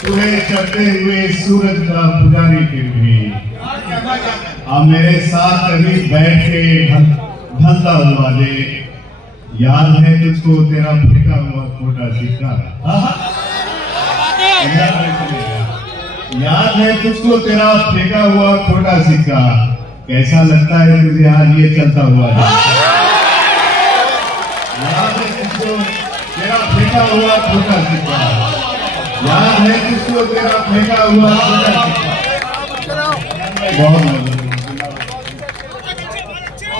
तुम्हें चढ़ते हुए सूरज का पुजारी फिर भी अब मेरे साथ कभी बैठ के ढलता हुआ दे। याद है तुझको तेरा फेंका हुआ खोटा सिक्का। याद है तुझको तेरा फेंका हुआ खोटा सिक्का। कैसा लगता है तुझे आज ये चलता हुआ है। याद है तुझको तेरा फेंका हुआ खोटा सिक्का। याद है तुझको तेरा फेंका हुआ खोटा सिक्का। बहुत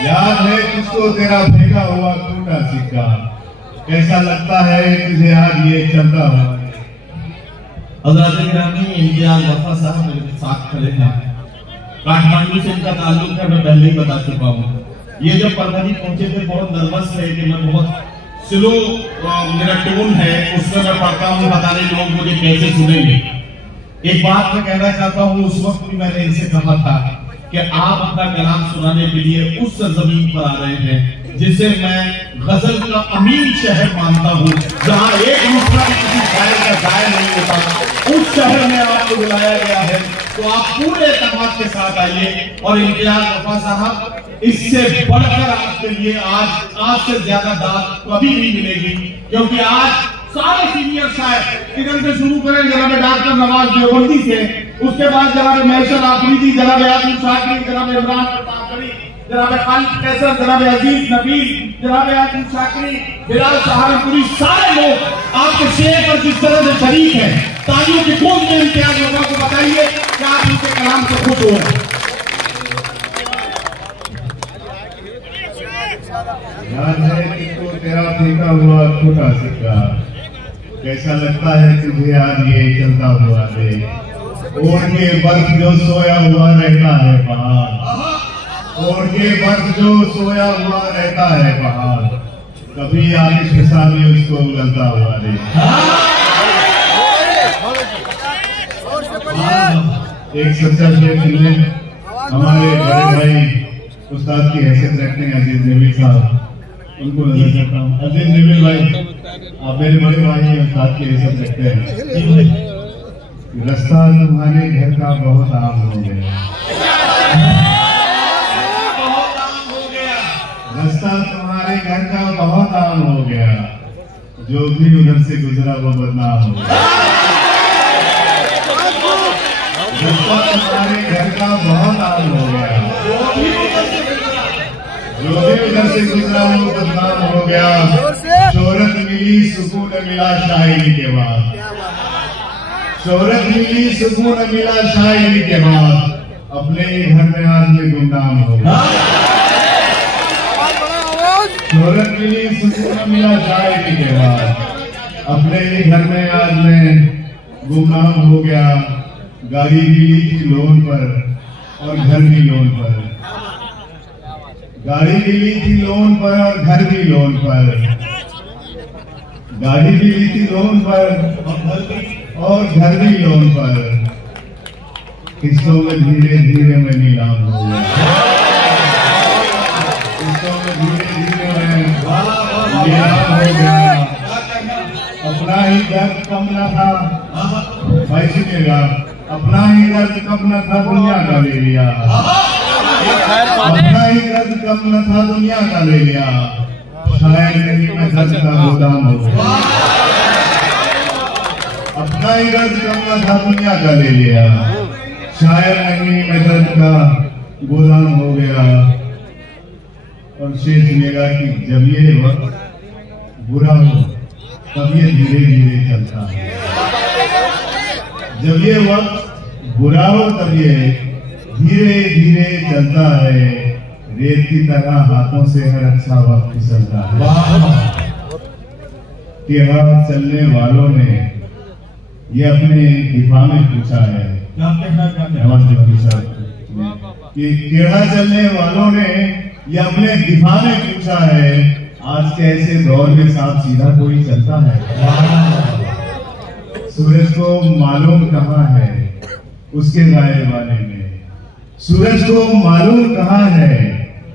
याद है तुझको तेरा फेंका हुआ खोटा सिक्का। कैसा लगता है तुझे आज ये चलता हुआ। हज़रत गिरामी इम्तियाज वफा साहब मेरे साथ खड़े हैं। काठमांडू से इनका ताल्लुक है, मैं पहले ही बता चुका हूँ। ये जब परभनी पहुंचे थे बहुत नर्वस थे कि मैं बहुत स्लो मेरा टोन है उसमें मैं पढ़ता हूँ, पता नहीं लोग मुझे कैसे सुनेंगे। एक बात मैं कहना चाहता हूँ, उस वक्त भी मैंने इनसे कहा था कि आप अपना कलाम सुनाने के लिए उस जमीन पर आ रहे हैं जिसे मैं गजल का अमीन शहर मानता हूँ, जहाँ एक दूसरा भी किसी शायर का जाया नहीं होता। उस शहर में आपको बुलाया गया है तो आप पूरे एतमाद के साथ आइए। और इम्तियाज वफा साहब, इससे बढ़कर आपके लिए आज से ज्यादा दाद कभी नहीं मिलेगी, क्योंकि आज सारे सीनियर शायर इधर से शुरू करें जनाब डॉक्टर नवाज देवबंदी से, उसके बाद जनाब महशर आफरीदी, जनाब आसिफ शाकिर, जनाब इमरान प्रतापगढ़ी, जनाब खालिद कैसर, जनाब अजीज नबील, जनाब आसिफ शाकिरी, बिलाल सहारनपुरी, सारे लोग आपके शेर पर जिस तरह से शरीक हैं, तालियों की खूब में इम्तियाज वफा को बताइए कि आप उनके कलाम से खुश हो रहे हैं। याद है तुझको तेरा फेंका हुआ खोटा सिक्का। कैसा लगता है तुझे आज ये चलता हुआ दे। ओढ़ के बर्फ जो सोया हुआ रहता है पहाड़। ओढ़ के बर्फ जो सोया हुआ रहता है पहाड़। कभी आतिश फिसा में उसको उगलता हुआ दे। एक सच्चा शेर सुने हमारे बड़े भाई उस्ताद की हैसियत रखते हैं अजीज नबील साहब, उनको नजर करता हूँ। अजीज नबील भाई, आप मेरे बड़े भाई हैं, उस्ताद की हैसियत रखते हैं। रास्ता तुम्हारे घर का बहुत आम हो गया। रास्ता तुम्हारे घर का बहुत आम हो गया। जो भी उधर से गुजरा वो बदनाम हो गया। रास्ता तुम्हारे घर का बहुत आम हो गया। जो भी उधर से गुजरा वो बदनाम हो गया। शोहरत मिली सुकून मिला शायरी के बाद। शोहरत मिली सुकून मिला शायरी के बाद। अपने ही घर में आज में गुमनाम हो गया। शोहरत मिली सुकून मिला शायरी के बाद। अपने ही घर में आज में गुमनाम हो गया। गाड़ी भी ली थी लोन पर और घर भी लोन पर। गाड़ी भी ली थी लोन पर और घर भी लोन पर। गाड़ी भी ली थी लोन पर और घर भी लोन पर। किस्तों में धीरे धीरे मैं नीलाम हो गया। किस्तों में धीरे धीरे मैं नीलाम हो गया। अपना ही दर्द कम न था, भाई सुनिएगा, अपना ही दर्द कम न था दुनिया का ले लिया। अपना ही दर्द कम न था दुनिया का ले लिया। शायद नहीं मैं दर्द का गोदाम हो गया। अपना ही दर्द कम न था दुनिया का ले लिया। शायद नहीं मैं दर्द का गोदाम हो गया। और शेर सुनिएगा कि जब ये वक्त बुरा हो तब ये धीरे धीरे चलता है। जब ये वक्त बुरा हो तब ये धीरे धीरे चलता है। रेत की तरह हाथों से हर अच्छा वक्त फिसलता है। तेरा चलने वालों ने ये अपने दिफा में पूछा है कि टेढ़ा चलने वालों ने ये अपने दिफा में पूछा है। आज के ऐसे दौर में साफ सीधा कोई चलता है। सूरज को मालूम कहाँ है उसके गायब वाले में। सूरज को मालूम कहाँ है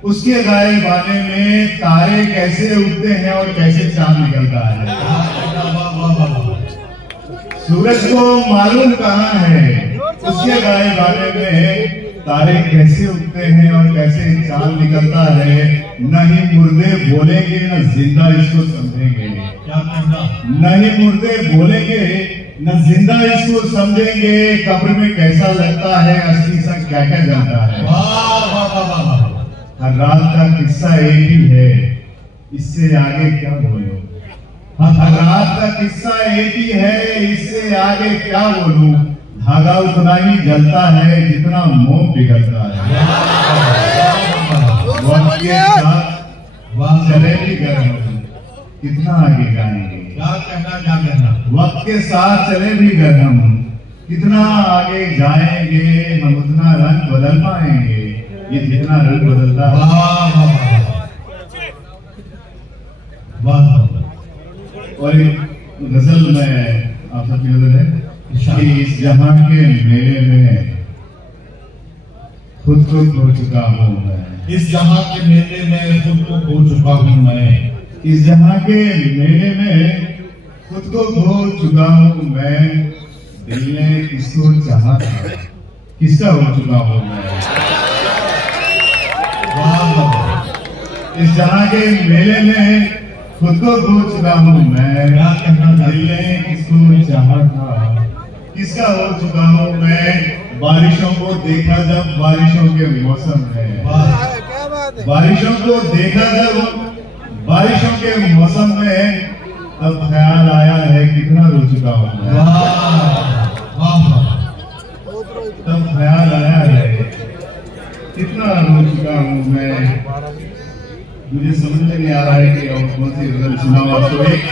उसके गाए गाने में तारे कैसे उगते हैं और कैसे चांद निकलता है। सूरज को मालूम कहाँ है, उसके गाए गाने में तारे कैसे उगते हैं और कैसे चांद निकलता है। न ही मुर्दे बोलेंगे न जिंदा इसको समझेंगे। क्या कहना? न ही मुर्दे बोलेंगे न जिंदा इसको समझेंगे। कब्र में कैसा लगता है, अस्थि संग क्या क्या जाता है। हर रात का किस्सा एक ही है, इससे आगे क्या बोलूं। हर रात का किस्सा एक ही है, इससे आगे क्या बोलूं। धागा उतना ही जलता है जितना मोम पिघलता है। वक्त के साथ चले भी गर्म, कितना आगे जाएंगे। क्या कहना? वक्त के साथ चले भी गर्म, कितना आगे जाएंगे। हम उतना रंग बदल पाएंगे, ये जितना रंग बदलता है। और एक गजल में आप सबकी नजर है कि इस जहां के मेले में खुद को खो चुका हूँ मैं। इस जहां के मेले में खुद को खो चुका हूँ मैं। इस जहां के मेले में खुद को खो चुका हूँ मैं। दिल ने किसको चाहा था, किसका हो चुका हूँ मैं। इस जहां के मेले में खुद को खो चुका हूँ मैं। दिल ने किसको चाहा था, किसका हो चुका हूँ मैं। बारिशों को देखा जब बारिशों के मौसम में, बारिशों को देखा जब बारिशों के मौसम में, तब ख्याल आया है कितना रो चुका हूँ मैं। तब ख्याल आया है कितना रो चुका हूँ मैं। मुझे समझ में नहीं आ रहा है कि और कौन सी गजल सुनाऊं आपको। एक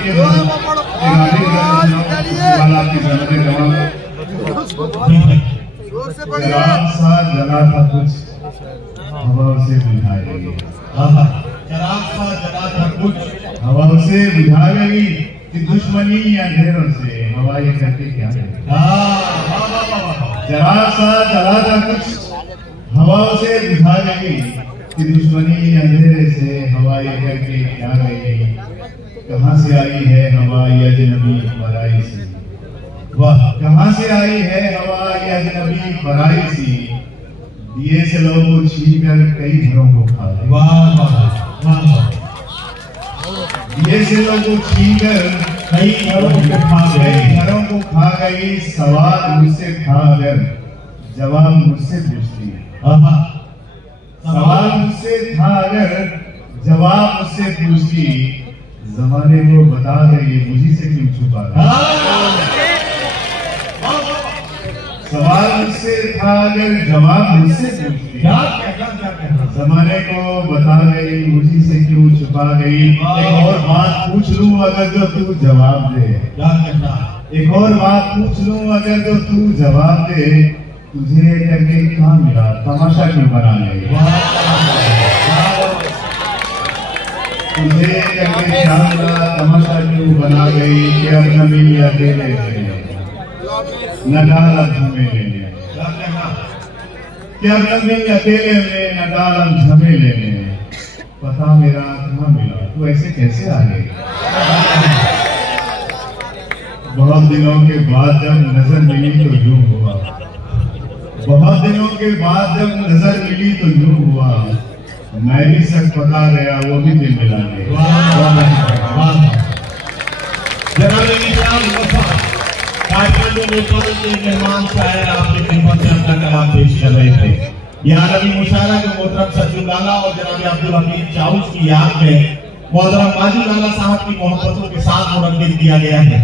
चराग सा जला था कुछ हवा से बुझा गई। चराग सा जला था कुछ हवा से बुझा गई कि दुश्मनी अंधेरों से हवा ये करके क्या गई। चराग सा जला था कुछ हवा से बुझा गई कि दुश्मनी अंधेरे से हवा ये करके क्या गई। कहाँ से आई है हवा ये अजनबी पराई सी। वाह, कहाँ से आई है हवा ये अजनबी पराई सी। दिए से लोगों को छीन कर कई घरों को खा गई। वाह, दिए से लोगों को छीन कर कई घरों को खा गई। घरों को खा गई। सवाल मुझसे था अगर जवाब मुझसे पूछती। सवाल मुझसे था अगर जवाब मुझसे पूछती। जमाने को बता गई मुझी से क्यों छुपा गई। सवाल मुझसे था अगर जवाब मुझसे पूछती। जमाने को बता गई मुझी से क्यों छुपा गई। एक और बात पूछ लूं अगर जो तू जवाब दे। एक और बात पूछ लूं अगर जो तू जवाब दे। तुझे करके क्या मिला, तमाशा क्यों बना ले। तुझे करके क्या मिला, तमाशा क्यों बना गई। कि अब न मिली अकेले न डाल झमेले में। कि अब न मिली अकेले में न डाल झमेले में। पता मेरा कहाँ मिला, तू ऐसे कैसे आ गई। बहुत दिनों के बाद जब नजर मिली तो यूं हुआ। बहुत दिनों के बाद जब नजर मिली तो यूं हुआ। मैं भी सच पता गया वो भी दिल मिला ले। नेपाल के मेहमान शायर आपके खिदमत में अपना कलाम पेश कर रहे थे। यहाँ नबी मुशायरा के मोहतरम सज्जू लाला और जनाब अब्दुल हमीद चाउस की याद में मोहतरम माजी लाला साहब की मोहब्बतों के साथ मुनक्किद किया गया है।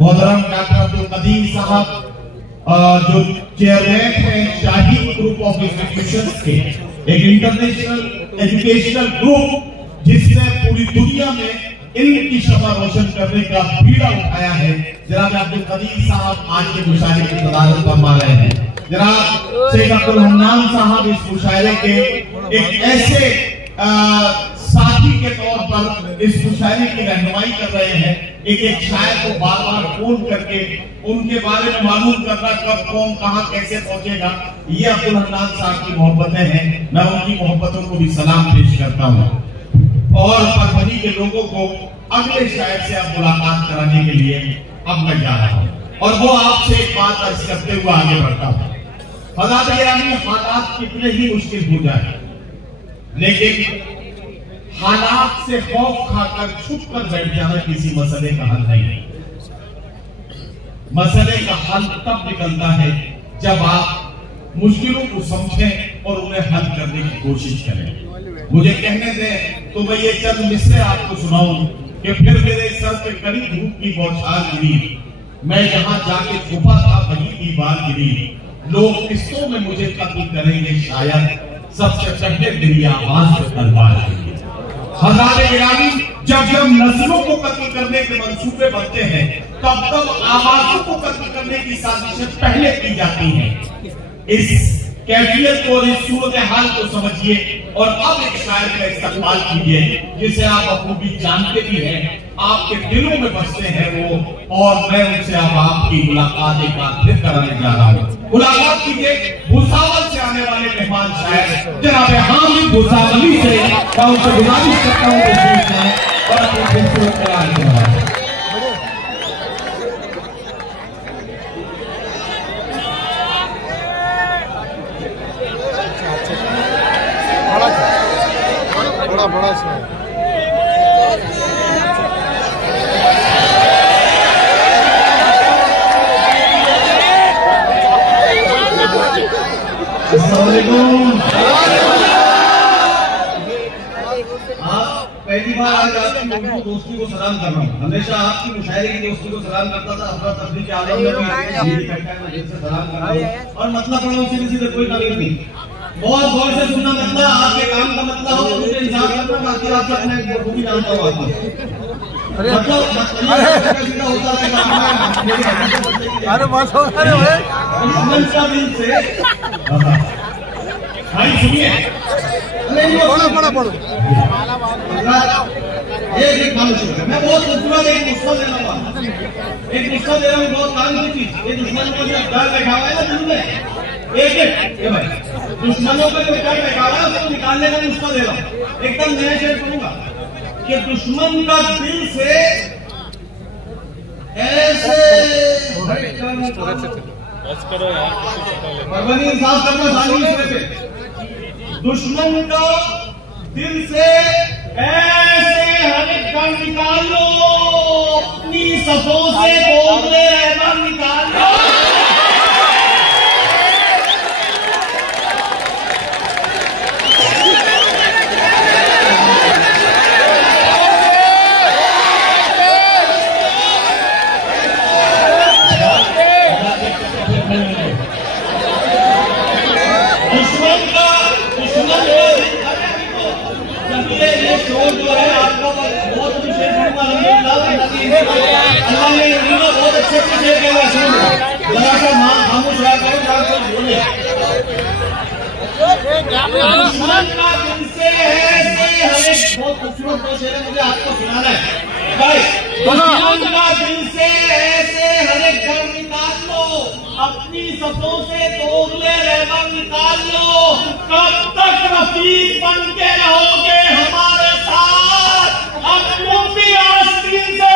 मोहतरम डॉक्टर अब्दुल कदीर साहब जो चेयरमैन है शाही ग्रुप ऑफ इंस्टीट्यूशंस के, एक इंटरनेशनल एजुकेशनल ग्रुप जिसने पूरी दुनिया में इल्म की शमा रोशन करने का बीड़ा उठाया है। जनाब अब्दुल कदीर साहब आज के मुशायरे की तदारक फरमा रहे हैं। जनाब शेख अब्दुल हन्नान साहब इस मुशायरे के एक ऐसे साथी के तौर पर इस मुशायरे की रहनुमाई कर रहे हैं एक एक शायर को बार बार फोन करके उनके बारे में मालूम करना, कब कौन कहां कैसे पहुंचेगा। ये अब्दुल हन्नान साहब की मोहब्बतें हैं। मैं उनकी मोहब्बतों को भी सलाम पेश करता हूं और परभनी के लोगों को अगले शायर से अब मुलाकात कराने के लिए अब मैं जा रहा हूं और वो आपसे एक बात अर्ज करते हुए आगे बढ़ता हूं। हज़रत गिरामी, हालात कितने ही मुश्किल हो जाए लेकिन हालात से खौफ खाकर छुप कर बैठ जाना किसी मसले का हल नहीं है। मसले का हल तब निकलता है जब आप मुश्किलों को समझें और उन्हें हल करने की कोशिश करें। मुझे कहने दें तो मैं ये चंद मिसरे आपको सुनाऊं कि फिर मेरे सर पे कड़ी धूप की बौछार गिरी, मैं जहां जाके छुपा था वही दीवार गिरी, लोग किस्तों में मुझे कत्ल करेंगे शायद, सबसे पहले मेरी आवाज पे तलवार गिरी। हज़रत गिरामी, जब जब नस्लों को कत्ल करने के मंसूबे बनते हैं तब तब आवाजों को कत्ल करने की साजिशें पहले की जाती हैं। इस कैफियत को और इस सूरत हाल को समझिए और अब एक शायर का इस्तेमाल कीजिए जिसे आप बखूबी जानते भी हैं, आपके दिलों में बसते हैं वो, और मैं उनसे अब आपकी मुलाकात एक बार फिर कराने जा रहा हूँ। मुलाकात कीजिए भुसावल से आने वाले मेहमान शायर जनाब हामिद भुसावली से। मैं उनसे गुजारिश करता हूँ और अपनी खूबसूरत कलाम करवाएं। बड़ा सा आप पहली बार आज आपकी दोस्ती को सलाम कर रहा हूँ। हमेशा आपकी मुशायरे की दोस्ती को सलाम करता था, अफरा तफरी के आलम में से सलाम कर रहा हूँ और मतलब पढ़ा सीधे कोई कमी नहीं। बहुत गौर से सुनना, मतलब आपके काम का मतलब हो मुझे इंसाफ करना, बाकी आप अपने बखूबी जानता हूँ आपको। सीधा होता है दुश्मन का दिल से भाई सुनिए, एक काम मैं बहुत खूबसूरत एक नुस्खा दे रहा हूँ, बहुत काम की चीज। ये दुश्मन को जो डर बैठा हुआ है ना दिल में, एक भाई दुश्मनों का जो डर बैठा हुआ है उसको निकालने का नुस्खा दे रहा हूँ। एकदम नया शेर करूंगा कि दुश्मन का दिल से ऐसे परवानी इंसाफ करना सारी पे दुश्मन का दिल से ऐसे हर एक गम निकाल लो, अपनी सफों से बोले गम निकाल लो। बहुत अच्छे से खामोश रहा करो, बोले दुश्मन का दिल से बहुत खूबसूरत दो शेर मुझे आपको सुनाना है भाई। दुश्मन का दिल से ऐसे हर एक घर निकाल लो, अपनी सफों से तोड़ले रहमत निकाल लो, कब तक रफीक बन के रहोगे हमारे साथ, अब तुम भी आस्तीन से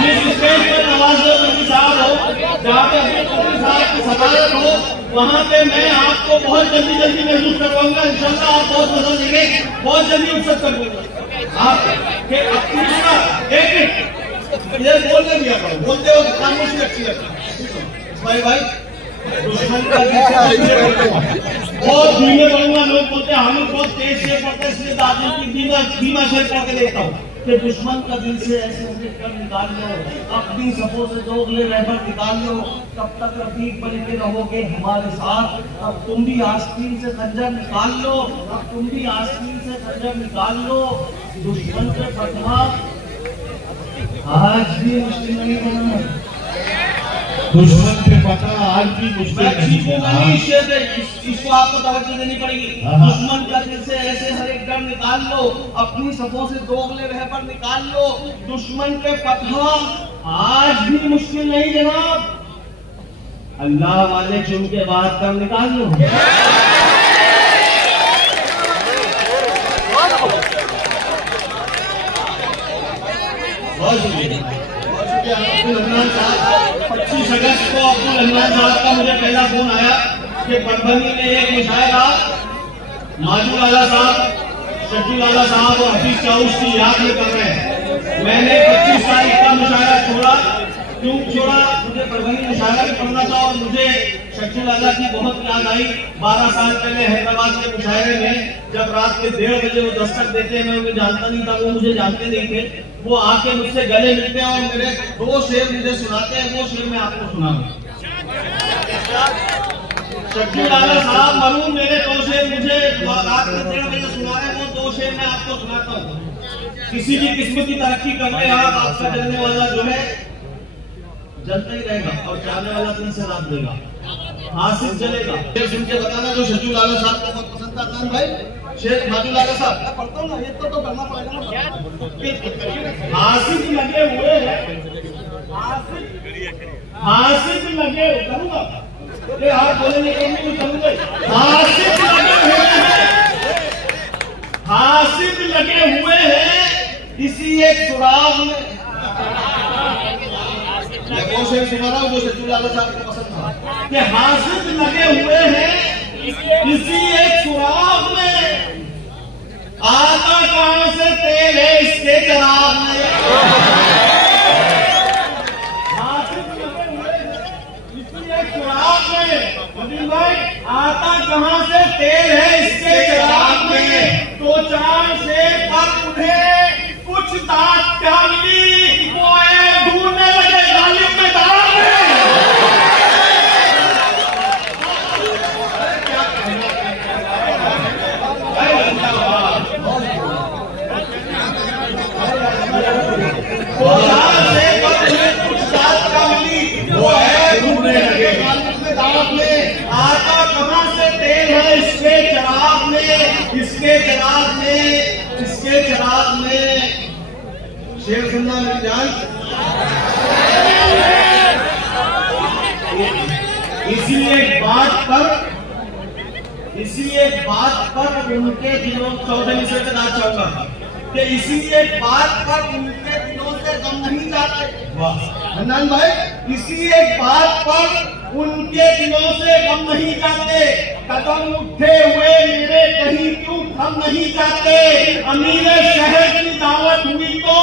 जिस स्टेज पर नवाज साहब हो, जहाँ पे अपने साहब की सदारत हो, वहाँ पे मैं आपको बहुत जल्दी महसूस करवाऊंगा। इंशाल्लाह आप बहुत मदद देंगे, बहुत जल्दी उपसत कर दूंगा आप अपनी एक बोलने दिया करो, बोलते हो खामोशी अच्छी लगती भाई दुश्मन का बहुत धीमे बोलूंगा। लोग बोलते हैं हम बहुत तेज शेर पढ़ते हैं, इसलिए दादी की धीमा शेर पढ़ के देखता हूँ। कि दुश्मन का दिल से ऐसे कर निकाल लो, अपनी सफों से दोगले रहबर निकाल लो, तब तक रफीक बन के रहोगे हमारे साथ। अब तुम भी आस्तीन से खंजर निकाल लो, अब तुम भी आस्तीन से खंजर निकाल लो। दुश्मन के फतवा आज भी मुश्किल नहीं बना, दुश्मन पे पता आज भी मुश्किल नहीं। इसको आपको तवज्जो देनी पड़ेगी। दुश्मन का दिल से ऐसे हर एक डर निकाल लो, अपनी सफों से दोगले रहबर निकाल लो। दुश्मन पे फतवा आज भी मुश्किल नहीं जनाब, अल्लाह वाले चुन के बाद कब निकाल लो। बहुत शुक्रिया। 25 अगस्त को अब्दुल रहमान साहब का मुझे पहला फोन आया कि परभनी में एक मुशायरा माजू लाला साहब, शक्ति लाला साहब और हफीज चाउस की याद में कर रहे हैं। मैंने 25 तारीख का मुशायरा छोड़ा। क्यों छोड़ा? मुझे परभनी मुशायरा भी पढ़ना था और मुझे शक्ति लाला की बहुत याद आई। 12 साल पहले हैदराबाद के मुशायरे में जब रात के 1:30 बजे वो दस्तक देते, मैं उन्हें जानता नहीं था, वो मुझे जानते नहीं थे। वो आके मुझसे गले मिलते हैं और मेरे 2 शेर मुझे सुनाते हैं। वो शेर मैं आपको सुनाऊंगा। शक्ति लाला साहब मरूम मेरे 2 शेर मुझे रात के 1:30 बजे सुना रहे हैं। वो 2 शेर मैं आपको सुनाता हूँ। किसी भी किस्म की तरक्की करने आपका चलने वाला जो है जलता ही रहेगा और जाने वाला दिन से रात देगा, हासिल चलेगा। शेर सुन के बताना जो शक्ति लाला साहब को बहुत पसंद था। अदनान भाई शेर माजू लाला साहब मैं पढ़ता हूँ ना, ये तो करना पड़ेगा ना। हासिल लगे हुए हैं, हासिल लगे करूंगा, ये हाथ बोलने के लिए करूंगा। हासिल लगे हुए हैं, हासिल लगे हुए हैं इसी एक सुराग में। वो शेर सुना रहा हूँ जो शक्ति लाला साहब को पसंद था कि हासिल लगे हुए हैं इसी एक सुराग में, आता कहां से तेल है इसके चराग में। हासिल लगे हुए हैं इसी एक सुराग में, भाई आता कहां से तेल है इसके चराग में। तो चांद से पर उठे कुछ दांत क्या मिली, वो ढूंढने लगे जालिम में दाग में। आता कहां से तेल है इसके चराग में, इसके चराग में, इसके चराग में। शेर सुनना मेरी जान। इसी एक बात पर उनके दिलों 14 से कहना चाहूंगा कि इसी एक बात पर उनके दिलों से गम नहीं जाते। अदनान भाई इसी एक बात पर उनके दिलों से गम नहीं जाते। कदम उठे हुए मेरे कहीं क्यों थम नहीं जाते। अमीर शहर की दावत हुई तो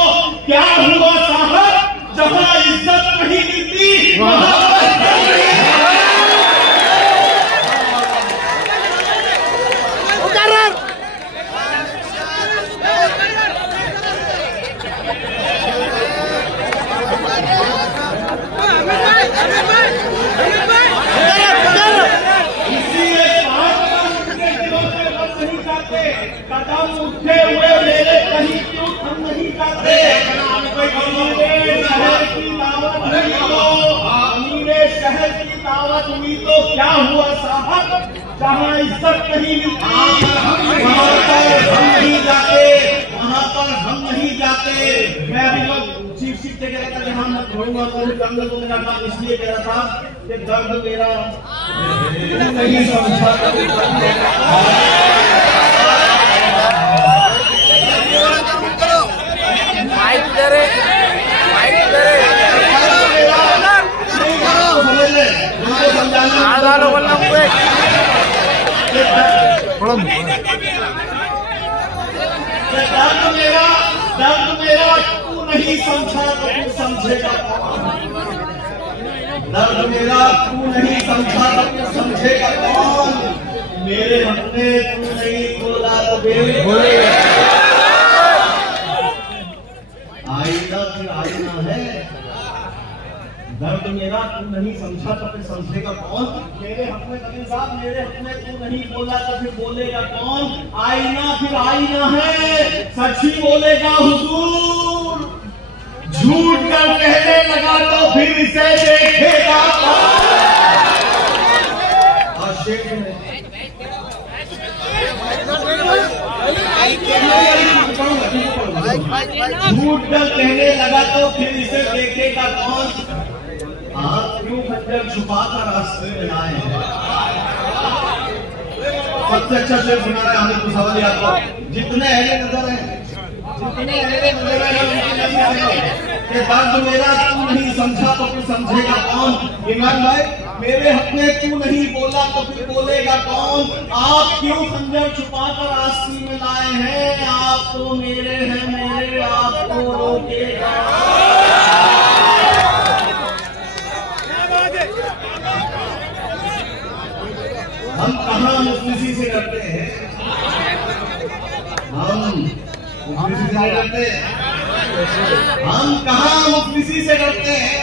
क्या हुआ साहब, जहां इज्जत नहीं मिलती वहां कदम उठे हुए मेरे कहीं क्यों थम नहीं जाते। शहर की दावत हुई तो, अमीरे शहर की दावत हुई तो क्या हुआ साहब, जहाँ इज्जत नहीं मिलती वहाँ पर हम नहीं जाते, वहाँ पर हम नहीं जाते। मैं अभी लोग चीफ से कह रहा था कि हम छोड़ूंगा तो जंगल को मेरा काम इसलिए कह रहा था कि दर्द मेरा नहीं समझा। दर्द मेरा तू नहीं समझा तो तू समझेगा। दर्द मेरा तू नहीं समझा तो तू समझेगा कौन। मेरे मन में तू नहीं बोला तो बोलेगा। फिर आईना है। दर्द मेरा तू नहीं समझा तो फिर समझेगा कौन? मेरे हक में कबीर साहब, मेरे हक में तू नहीं बोला तो फिर बोलेगा कौन? आईना फिर आईना है, सच ही बोलेगा हुजूर। झूठ कर कहने लगा तो फिर इसे देखेगा कौन? और शेख झूठ कर कहने लगा तो फिर इसे देखेगा कौन? आप क्यों खंजर छुपा कर रास्ते में लाए हैं? सबसे अच्छा शेर सुना रहे हामिद कुसावली आपको। जितने अहले नजर हैं, जितने अहले नजर हैं कि दर्द मेरा तू नहीं समझा तो फिर समझेगा कौन? इमरान भाई, मेरे हक में तू नहीं बोला तो फिर बोलेगा कौन? आप क्यों खंजर छुपा कर आस्तीन में लाए हैं? आप तो मेरे हैं, मेरे आपको रोकेगा। हम कहाँ मुफलिसी से डरते हैं? हम मुफलिसी से नहीं डरते। हम कहाँ मुफलिसी से डरते हैं?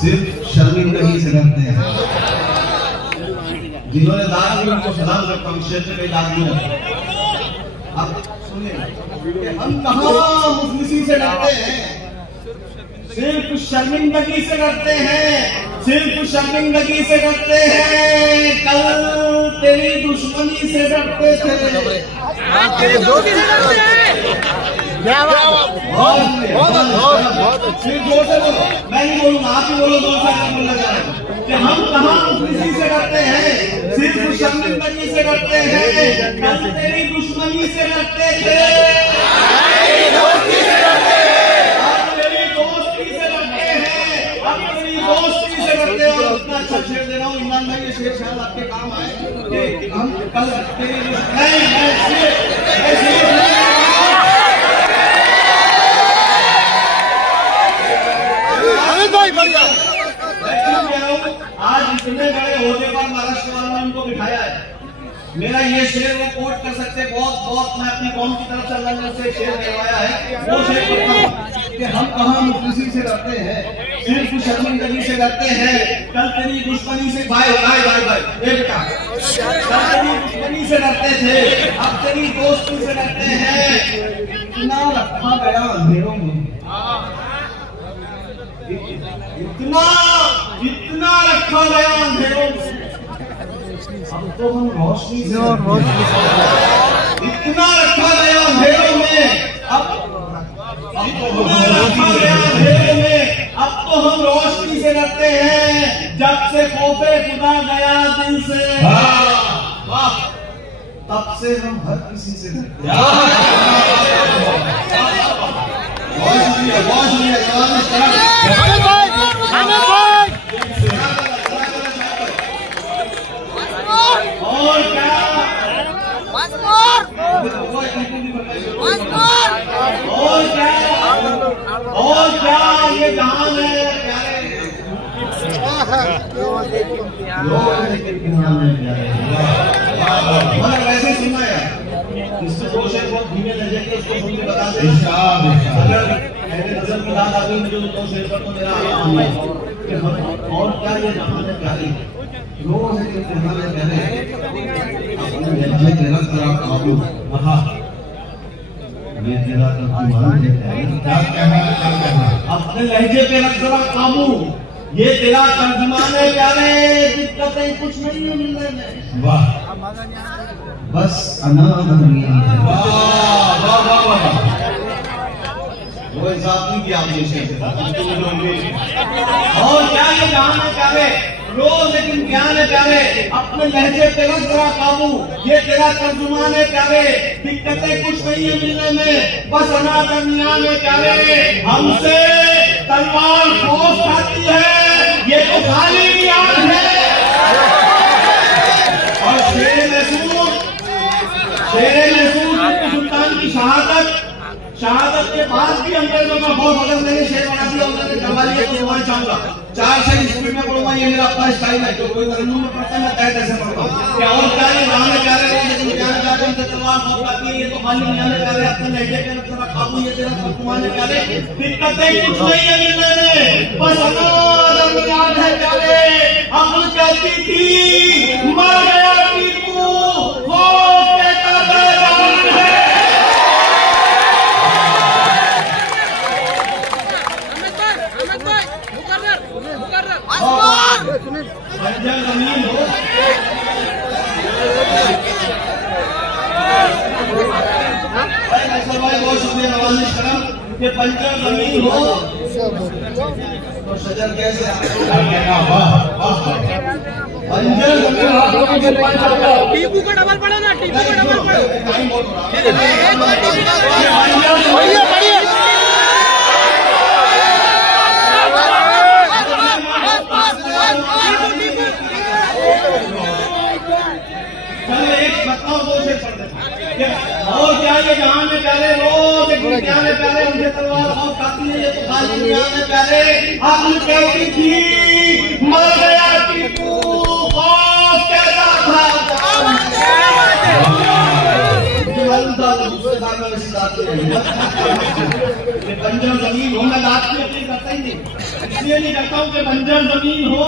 सिर्फ शर्मिंदगी से डरते हैं। जिन्होंने दान की उनको सलाम करता हूँ, क्षेत्र के दादियों। अब सुनिए, हम कहाँ मुफलिसी से डरते हैं? सिर्फ शर्मिंदगी से डरते हैं, सिर्फ शर्मिंदगी से डरते हैं। कल तेरी दुश्मनी से डरते थे। मैं नहीं बोलूंगा, आप ही बोलो। बोलना चाह रहे कि हम कहाँ मुफलिसी से डरते हैं? सिर्फ शर्मिंदगी से डरते हैं। कल तेरी दुश्मनी से डरते थे। दोस्ती से करते हो। इतना अच्छा शेर दे रहा हूँ इमरान भाई, ये शेर शायद आपके काम आए कि हम कल आज इतने बड़े होने पर महाराष्ट्र वालों ने उनको बिठाया है। मेरा ये शेर वो कोट कर सकते बहुत मैं अपनी कौम की तरफ से अल्लाह ने से शेर कहवाया है। वो शेर पढ़ता हूँ कि हम कहाँ मुफलिसी से डरते हैं, सिर्फ शर्मिंदगी से डरते हैं। कल तेरी दुश्मनी से भाई बेटा, कल तेरी दुश्मनी से डरते थे, अब तेरी दोस्ती से डरते हैं। इतना रखा गया अंधेरों में, इतना रखा गया अंधेरों में, अब तो हम रोशनी से इतना रखा गया अंधेरों में, अब तो रखा गया अंधेरों में, अब तो हम रोशनी से डरते हैं। जब से खौफे खुदा गया दिल से, तब से हम हर किसी से डरते हैं। और क्या ये जहान है वैसे सुनना है इससे दो शेर बहुत धीमे लगे के उसको सुन के बता दे। अगर मेरे नजर की बात आ गई मुझे दो शेर पर तो मेरा और क्या ये जहान है प्यारी रोज एक इम्तिहान है प्यारे अपने लहजे तेरा तेरा काबू ये तेरा तर्जुमान है क्या कहना अपने लहजे पे रख जरा काबू ये तेरा तर्जुमान है प्यारे दिक्कतें कुछ नहीं है मिलने में वाह बस अनादरणी है वाह वाह वाह वाह वो हिसाब नहीं किया आपने शेर और क्या ये जहान है प्यारे रोज लेकिन ज्ञान है प्यारे अपने लहजे पे रख जरा काबू ये तेरा तर्जुमान है प्यारे दिक्कतें कुछ नहीं है मिलने में बस अनादरनियान है प्यारे हमसे तलवार खौफ खाती है ये तो खाली ज्ञान है और शेर महसूस सुल्तान की शहादत के बाद भी अंग्रेजों का खौफ अगर मैंने शेर बना दिया उन्होंने करवा लिया तो मैं चाहूंगा 4 शेर स्पीड में पढ़ूंगा ये मेरा अपना स्टाइल है जो कोई तरन्नुम में पढ़ता है मैं तय कैसे पढ़ता हूँ क्या और क्या ये नाम है प्यारे लेकिन क्या कौन से तलवार बहुत काफी है, ये तो खाली नहीं आने वाले अपने लहजे पे थोड़ा काबू ये तेरा कमाने वाले दिक्कतें कुछ नहीं है मिलने, बस अनाज याद है प्यारे अकल कहती थी मर गया टीपू वो कहता था जान है। बंजर जमीन हो भाई बहुत शुक्रिया नवाज़िश करम कि बंजर जमीन हो तो शजर कैसे बंजर जमीन टीपू का डबल पड़ा ना, टीपू का डबल और क्या ये जहां में प्यारे रोज प्यारे प्यारे उनके तलवार बहुत काफी है, ये तो खाली दुनिया में प्यारे अकल कहती थी मर गया टीपू खौफ कहता था बंजर जमीन हो। मैं रात में अपील करता ही नहीं, इसलिए नहीं करता हूँ कि बंजर जमीन हो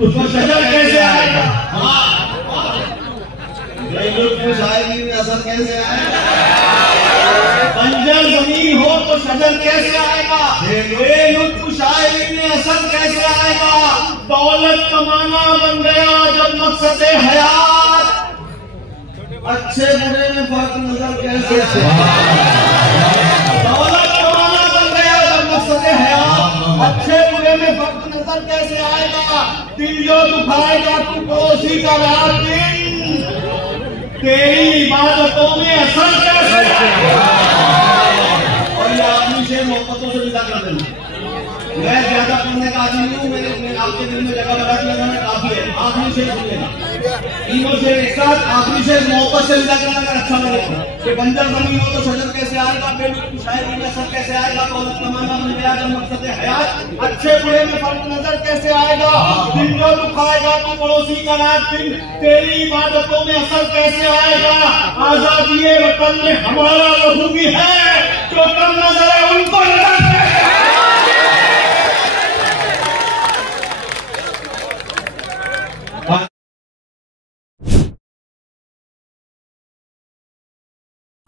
उसको शजर कैसे आएगा, शायरी में असर कैसे आएगा, बंजर जमीन हो तो शजर कैसे आएगा, शायरी में असर कैसे आएगा, दौलत कमाना बन गया जब मकसद हयात, अच्छे बुरे में फर्क नजर कैसे आएगा, दौलत कमाना बन गया जब मकसद हयात, अच्छे बुरे में फर्क नजर कैसे आएगा, दिल जो दुखाएगा तू कोसी का रात दिन तेरी इबादतों में असर कैसे आएगा। और ये आदमी से मोहब्बतों से विदा कर देना, मैं ज्यादा पढ़ने का आदमी नहीं हूँ, मेरे आपके दिल में जगह लगा के लगाना काफी है, आखिरी से सुनेगा तीनों से एक साथ आखिरी से मोहब्बत से विदा करना अगर अच्छा लगेगा कि बंजर जमीन हो तो शजर कैसे आएगा, बेटी शायरी में असर कैसे आएगा, दौलत कमाना बन गया जब मकसद हयात, अच्छे बुरे में फर्क नजर कैसे आएगा, दिल जो दुखाएगा तो पड़ोसी का रात दिन तेरी इबादतों में असर कैसे आएगा, आजादी वतन में हमारा लहू भी है जो कम नजर है उन पर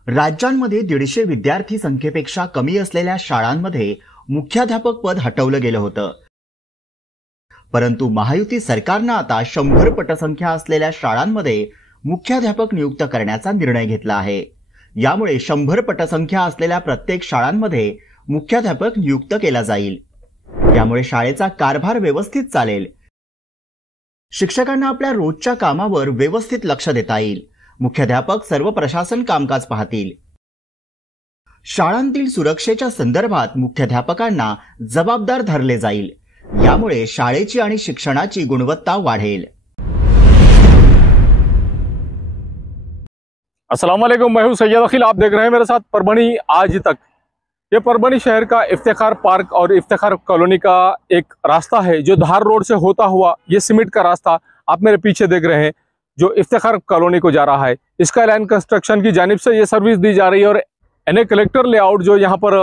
राज्यांमध्ये 150 विद्यार्थी संख्येपेक्षा कमी असलेल्या शाळांमध्ये मुख्याध्यापक पद हटवलं गेलं होतं. परंतु महायुती सरकारनं आता 100 पटसंख्या असलेल्या शाळांमध्ये मुख्याध्यापक नियुक्त करण्याचा निर्णय घेतला आहे. यामुळे 100 पटसंख्या असलेल्या प्रत्येक शाळांमध्ये मुख्याध्यापक नियुक्त केला जाईल. यामुळे शाळेचा कारभार व्यवस्थित चालेल. शिक्षकांना आपल्या रोजच्या कामावर व्यवस्थित लक्ष देता येईल. मुख्याध्यापक सर्व प्रशासन कामकाज पाहतील. शाळांतील सुरक्षेच्या संदर्भात मुख्याध्यापकांना जबाबदार धरले जाईल. यामुळे शाळेची आणि शिक्षणाची गुणवत्ता वाढेल. अस्सलाम वालेकुम, मैं हूं सैयद अखिल, आप देख रहे हैं मेरे साथ परभनी आज तक। ये परभनी शहर का इफ्तिखार पार्क और इफ्तिखार कॉलोनी का एक रास्ता है जो धार रोड से होता हुआ ये सीमेंट का रास्ता आप मेरे पीछे देख रहे हैं जो इफ्तिखार कॉलोनी को जा रहा है। स्काईलाइन कंस्ट्रक्शन की जानिब से ये सर्विस दी जा रही है और एनए कलेक्टर लेआउट जो यहाँ पर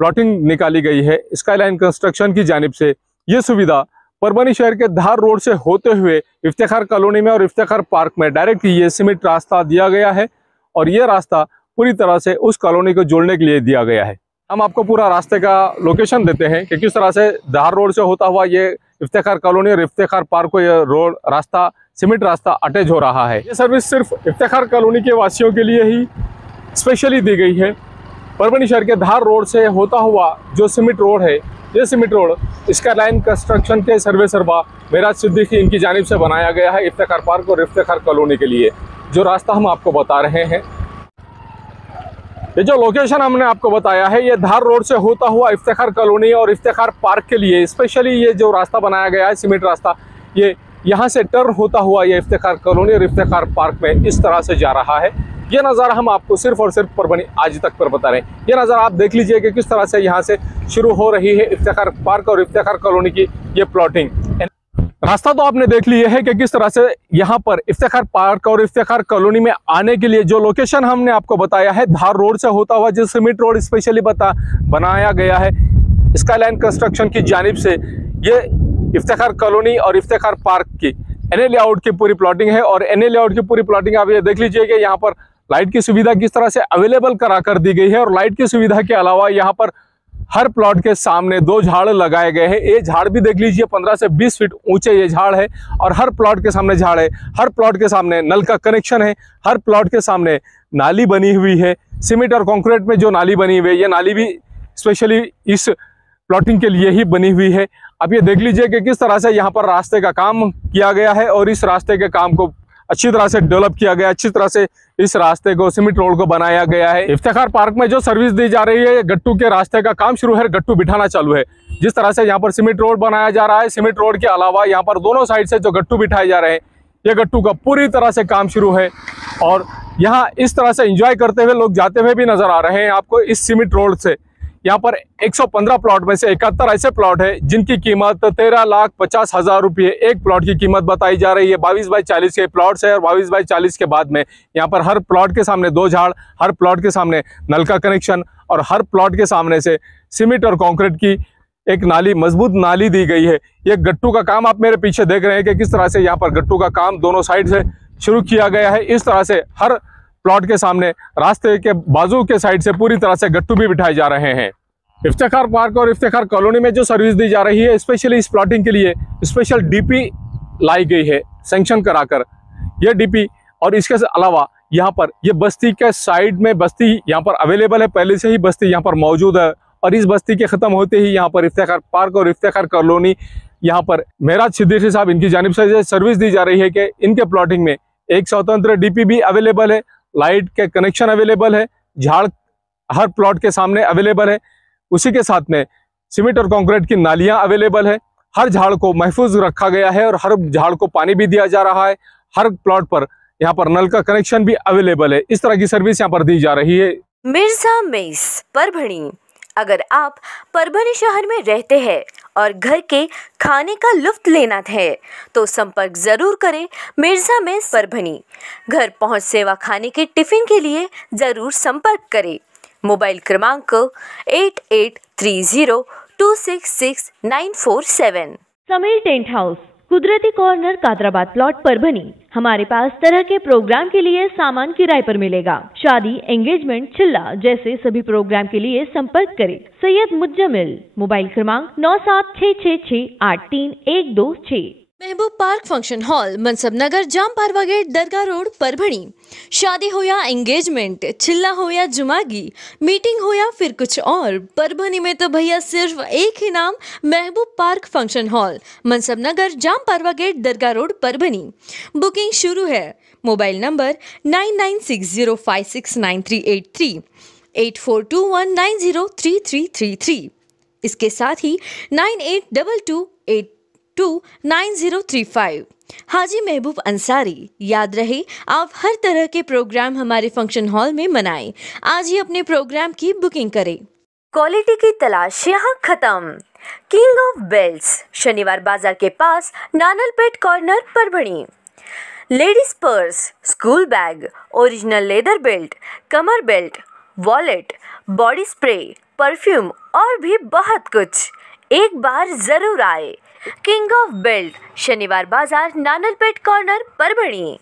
प्लॉटिंग निकाली गई है स्काईलाइन कंस्ट्रक्शन की जानिब से, ये सुविधा परभनी शहर के धार रोड से होते हुए इफ्तिखार कॉलोनी में और इफ्तिखार पार्क में डायरेक्ट ये सीमेंट रास्ता दिया गया है और ये रास्ता पूरी तरह से उस कॉलोनी को जोड़ने के लिए दिया गया है। हम आपको पूरा रास्ते का लोकेशन देते हैं कि किस तरह से धार रोड से होता हुआ ये इफ्तिखार कॉलोनी और इफ्तिखार पार्क को ये रोड रास्ता सीमेंट रास्ता अटैच हो रहा है। ये सर्विस सिर्फ इफ्तिखार कॉलोनी के वासियों के लिए ही स्पेशली दी गई है। परभनी शहर के धार रोड से होता हुआ जो सीमेंट रोड है, ये सीमेंट रोड स्काईलाइन कंस्ट्रक्शन के सर्वे सर्वा मेराज सिद्दीकी इनकी जानिब से बनाया गया है इफ्तिखार पार्क और इफ्तिखार कॉलोनी के लिए। जो रास्ता हम आपको बता रहे हैं, ये जो लोकेशन हमने आपको बताया है, ये धार रोड से होता हुआ इफ्तिखार कॉलोनी और इफ्तिखार पार्क के लिए स्पेशली ये जो रास्ता बनाया गया है सीमेंट रास्ता, ये यहाँ से टर्न होता हुआ ये इफ्तिखार कॉलोनी और इफ्तिखार पार्क में इस तरह से जा रहा है। ये नज़ारा हम आपको सिर्फ और सिर्फ परभनी आज तक पर बता रहे हैं। ये नज़ारा आप देख लीजिए कि किस तरह से यहाँ से शुरू हो रही है इफ्तिखार पार्क और इफ्तिखार कॉलोनी की ये प्लॉटिंग। रास्ता तो आपने देख लिया है कि किस तरह से यहाँ पर इफ्तिखार पार्क और इफ्तिखार कॉलोनी में आने के लिए जो लोकेशन हमने आपको बताया है, धार रोड से होता हुआ जो सीमेंट रोड स्पेशली बनाया गया है स्काईलाइन कंस्ट्रक्शन की जानिब से, ये इफ्तिखार कॉलोनी और इफ्तिखार पार्क की एनए लेआउट की पूरी प्लॉटिंग है। और एनए लेआउट की पूरी प्लॉटिंग आप ये देख लीजिए कि यहाँ पर लाइट की सुविधा किस तरह से अवेलेबल करा कर दी गई है। और लाइट की सुविधा के अलावा यहाँ पर हर प्लॉट के सामने 2 झाड़ लगाए गए हैं। ये झाड़ भी देख लीजिए 15 से 20 फीट ऊंचे ये झाड़ है और हर प्लॉट के सामने झाड़ है। हर प्लॉट के सामने नल का कनेक्शन है। हर प्लॉट के सामने नाली बनी हुई है। सीमेंट और कंक्रीट में जो नाली बनी हुई है, ये नाली भी स्पेशली इस प्लॉटिंग के लिए ही बनी हुई है। अब ये देख लीजिए कि किस तरह से यहाँ पर रास्ते का काम किया गया है और इस रास्ते के काम को अच्छी तरह से डेवलप किया गया, अच्छी तरह से इस रास्ते को सीमेंट रोड को बनाया गया है। इफ्तिखार पार्क में जो सर्विस दी जा रही है, गट्टू के रास्ते का काम शुरू है, गट्टू बिठाना चालू है। जिस तरह से यहाँ पर सीमेंट रोड बनाया जा रहा है, सीमेंट रोड के अलावा यहाँ पर दोनों साइड से जो गट्टू बिठाए जा रहे हैं, ये गट्टू का पूरी तरह से काम शुरू है। और यहाँ इस तरह से एंजॉय करते हुए लोग जाते हुए भी नजर आ रहे हैं आपको इस सीमेंट रोड से। यहाँ पर 115 प्लॉट में से 71 ऐसे प्लॉट है जिनकी कीमत 13,50,000 रुपये एक प्लॉट की कीमत बताई जा रही है। 22 बाई 40 के प्लॉट्स है और 22 बाई 40 के बाद में यहाँ पर हर प्लॉट के सामने 2 झाड़, हर प्लॉट के सामने नल का कनेक्शन और हर प्लॉट के सामने से सीमेंट और कंक्रीट की एक नाली, मजबूत नाली दी गई है। ये गट्टू का काम आप मेरे पीछे देख रहे हैं कि किस तरह से यहाँ पर गट्टू का काम दोनों साइड से शुरू किया गया है। इस तरह से हर प्लॉट के सामने रास्ते के बाजू के साइड से पूरी तरह से गट्टू भी बिठाए जा रहे हैं। इफ्तिखार पार्क और इफ्तिखार कॉलोनी में जो सर्विस दी जा रही है, स्पेशली इस प्लॉटिंग के लिए स्पेशल डीपी लाई गई है सैंक्शन कराकर। ये डीपी और इसके अलावा यहाँ पर ये बस्ती के साइड में बस्ती यहाँ पर अवेलेबल है, पहले से ही बस्ती यहाँ पर मौजूद है। और इस बस्ती के ख़त्म होते ही यहाँ पर इफ्तिखार पार्क और इफ्तिखार कॉलोनी, यहाँ पर मेराज सिद्दीकी साहब इनकी जानिब से सर्विस दी जा रही है कि इनके प्लॉटिंग में एक स्वतंत्र डीपी भी अवेलेबल है, लाइट के कनेक्शन अवेलेबल है, झाड़ हर प्लॉट के सामने अवेलेबल है। उसी के साथ में सीमेंट और कंक्रीट की नालियां अवेलेबल है। हर झाड़ को महफूज रखा गया है और हर झाड़ को पानी भी दिया जा रहा है। हर प्लॉट पर यहाँ पर नल का कनेक्शन भी अवेलेबल है। इस तरह की सर्विस यहाँ पर दी जा रही है। मिर्जा मेस परभणी। अगर आप परभणी शहर में रहते हैं और घर के खाने का लुत्फ लेना है तो संपर्क जरूर करें मिर्जा मेस परभणी। घर पहुंच सेवा खाने के टिफिन के लिए जरूर संपर्क करें। मोबाइल क्रमांक 8830266947। समीर टेंट हाउस, कुदरती कॉर्नर, कादराबाद प्लॉट, परभणी। हमारे पास तरह के प्रोग्राम के लिए सामान किराए पर मिलेगा। शादी, एंगेजमेंट, चिल्ला जैसे सभी प्रोग्राम के लिए संपर्क करें सैयद मुज्जमिल। मोबाइल क्रमांक 9766683126। महबूब पार्क फंक्शन हॉल, मनसब नगर, जाम पारवा गेट, दरगाह रोड, परभणी। शादी हो या एंगेजमेंट, चिल्ला हो या जुमागी, मीटिंग हो या फिर कुछ और, परभणी में तो भैया सिर्फ एक ही नाम, महबूब पार्क फंक्शन हॉल, मनसब नगर, जाम पारवा गेट, दरगाह रोड, परभणी। बुकिंग शुरू है। Mobile number 9960569383, 8421903333। इसके साथ ही 9822829035। हाजी महबूब अंसारी। याद रहे, आप हर तरह के प्रोग्राम हमारे फंक्शन हॉल में मनाएं। आज ही अपने प्रोग्राम की बुकिंग करें। क्वालिटी की तलाश यहाँ खत्म। किंग ऑफ बेल्ट्स, शनिवार बाजार के पास, Nanalpeth corner, Parbhani. Ladies purse, school bag, original leather belt, कमर belt, wallet, body spray, perfume और भी बहुत कुछ। एक बार जरूर आए। किंग ऑफ बेल्ट, शनिवार बाजार, नानलपेट कॉर्नर, परभणी।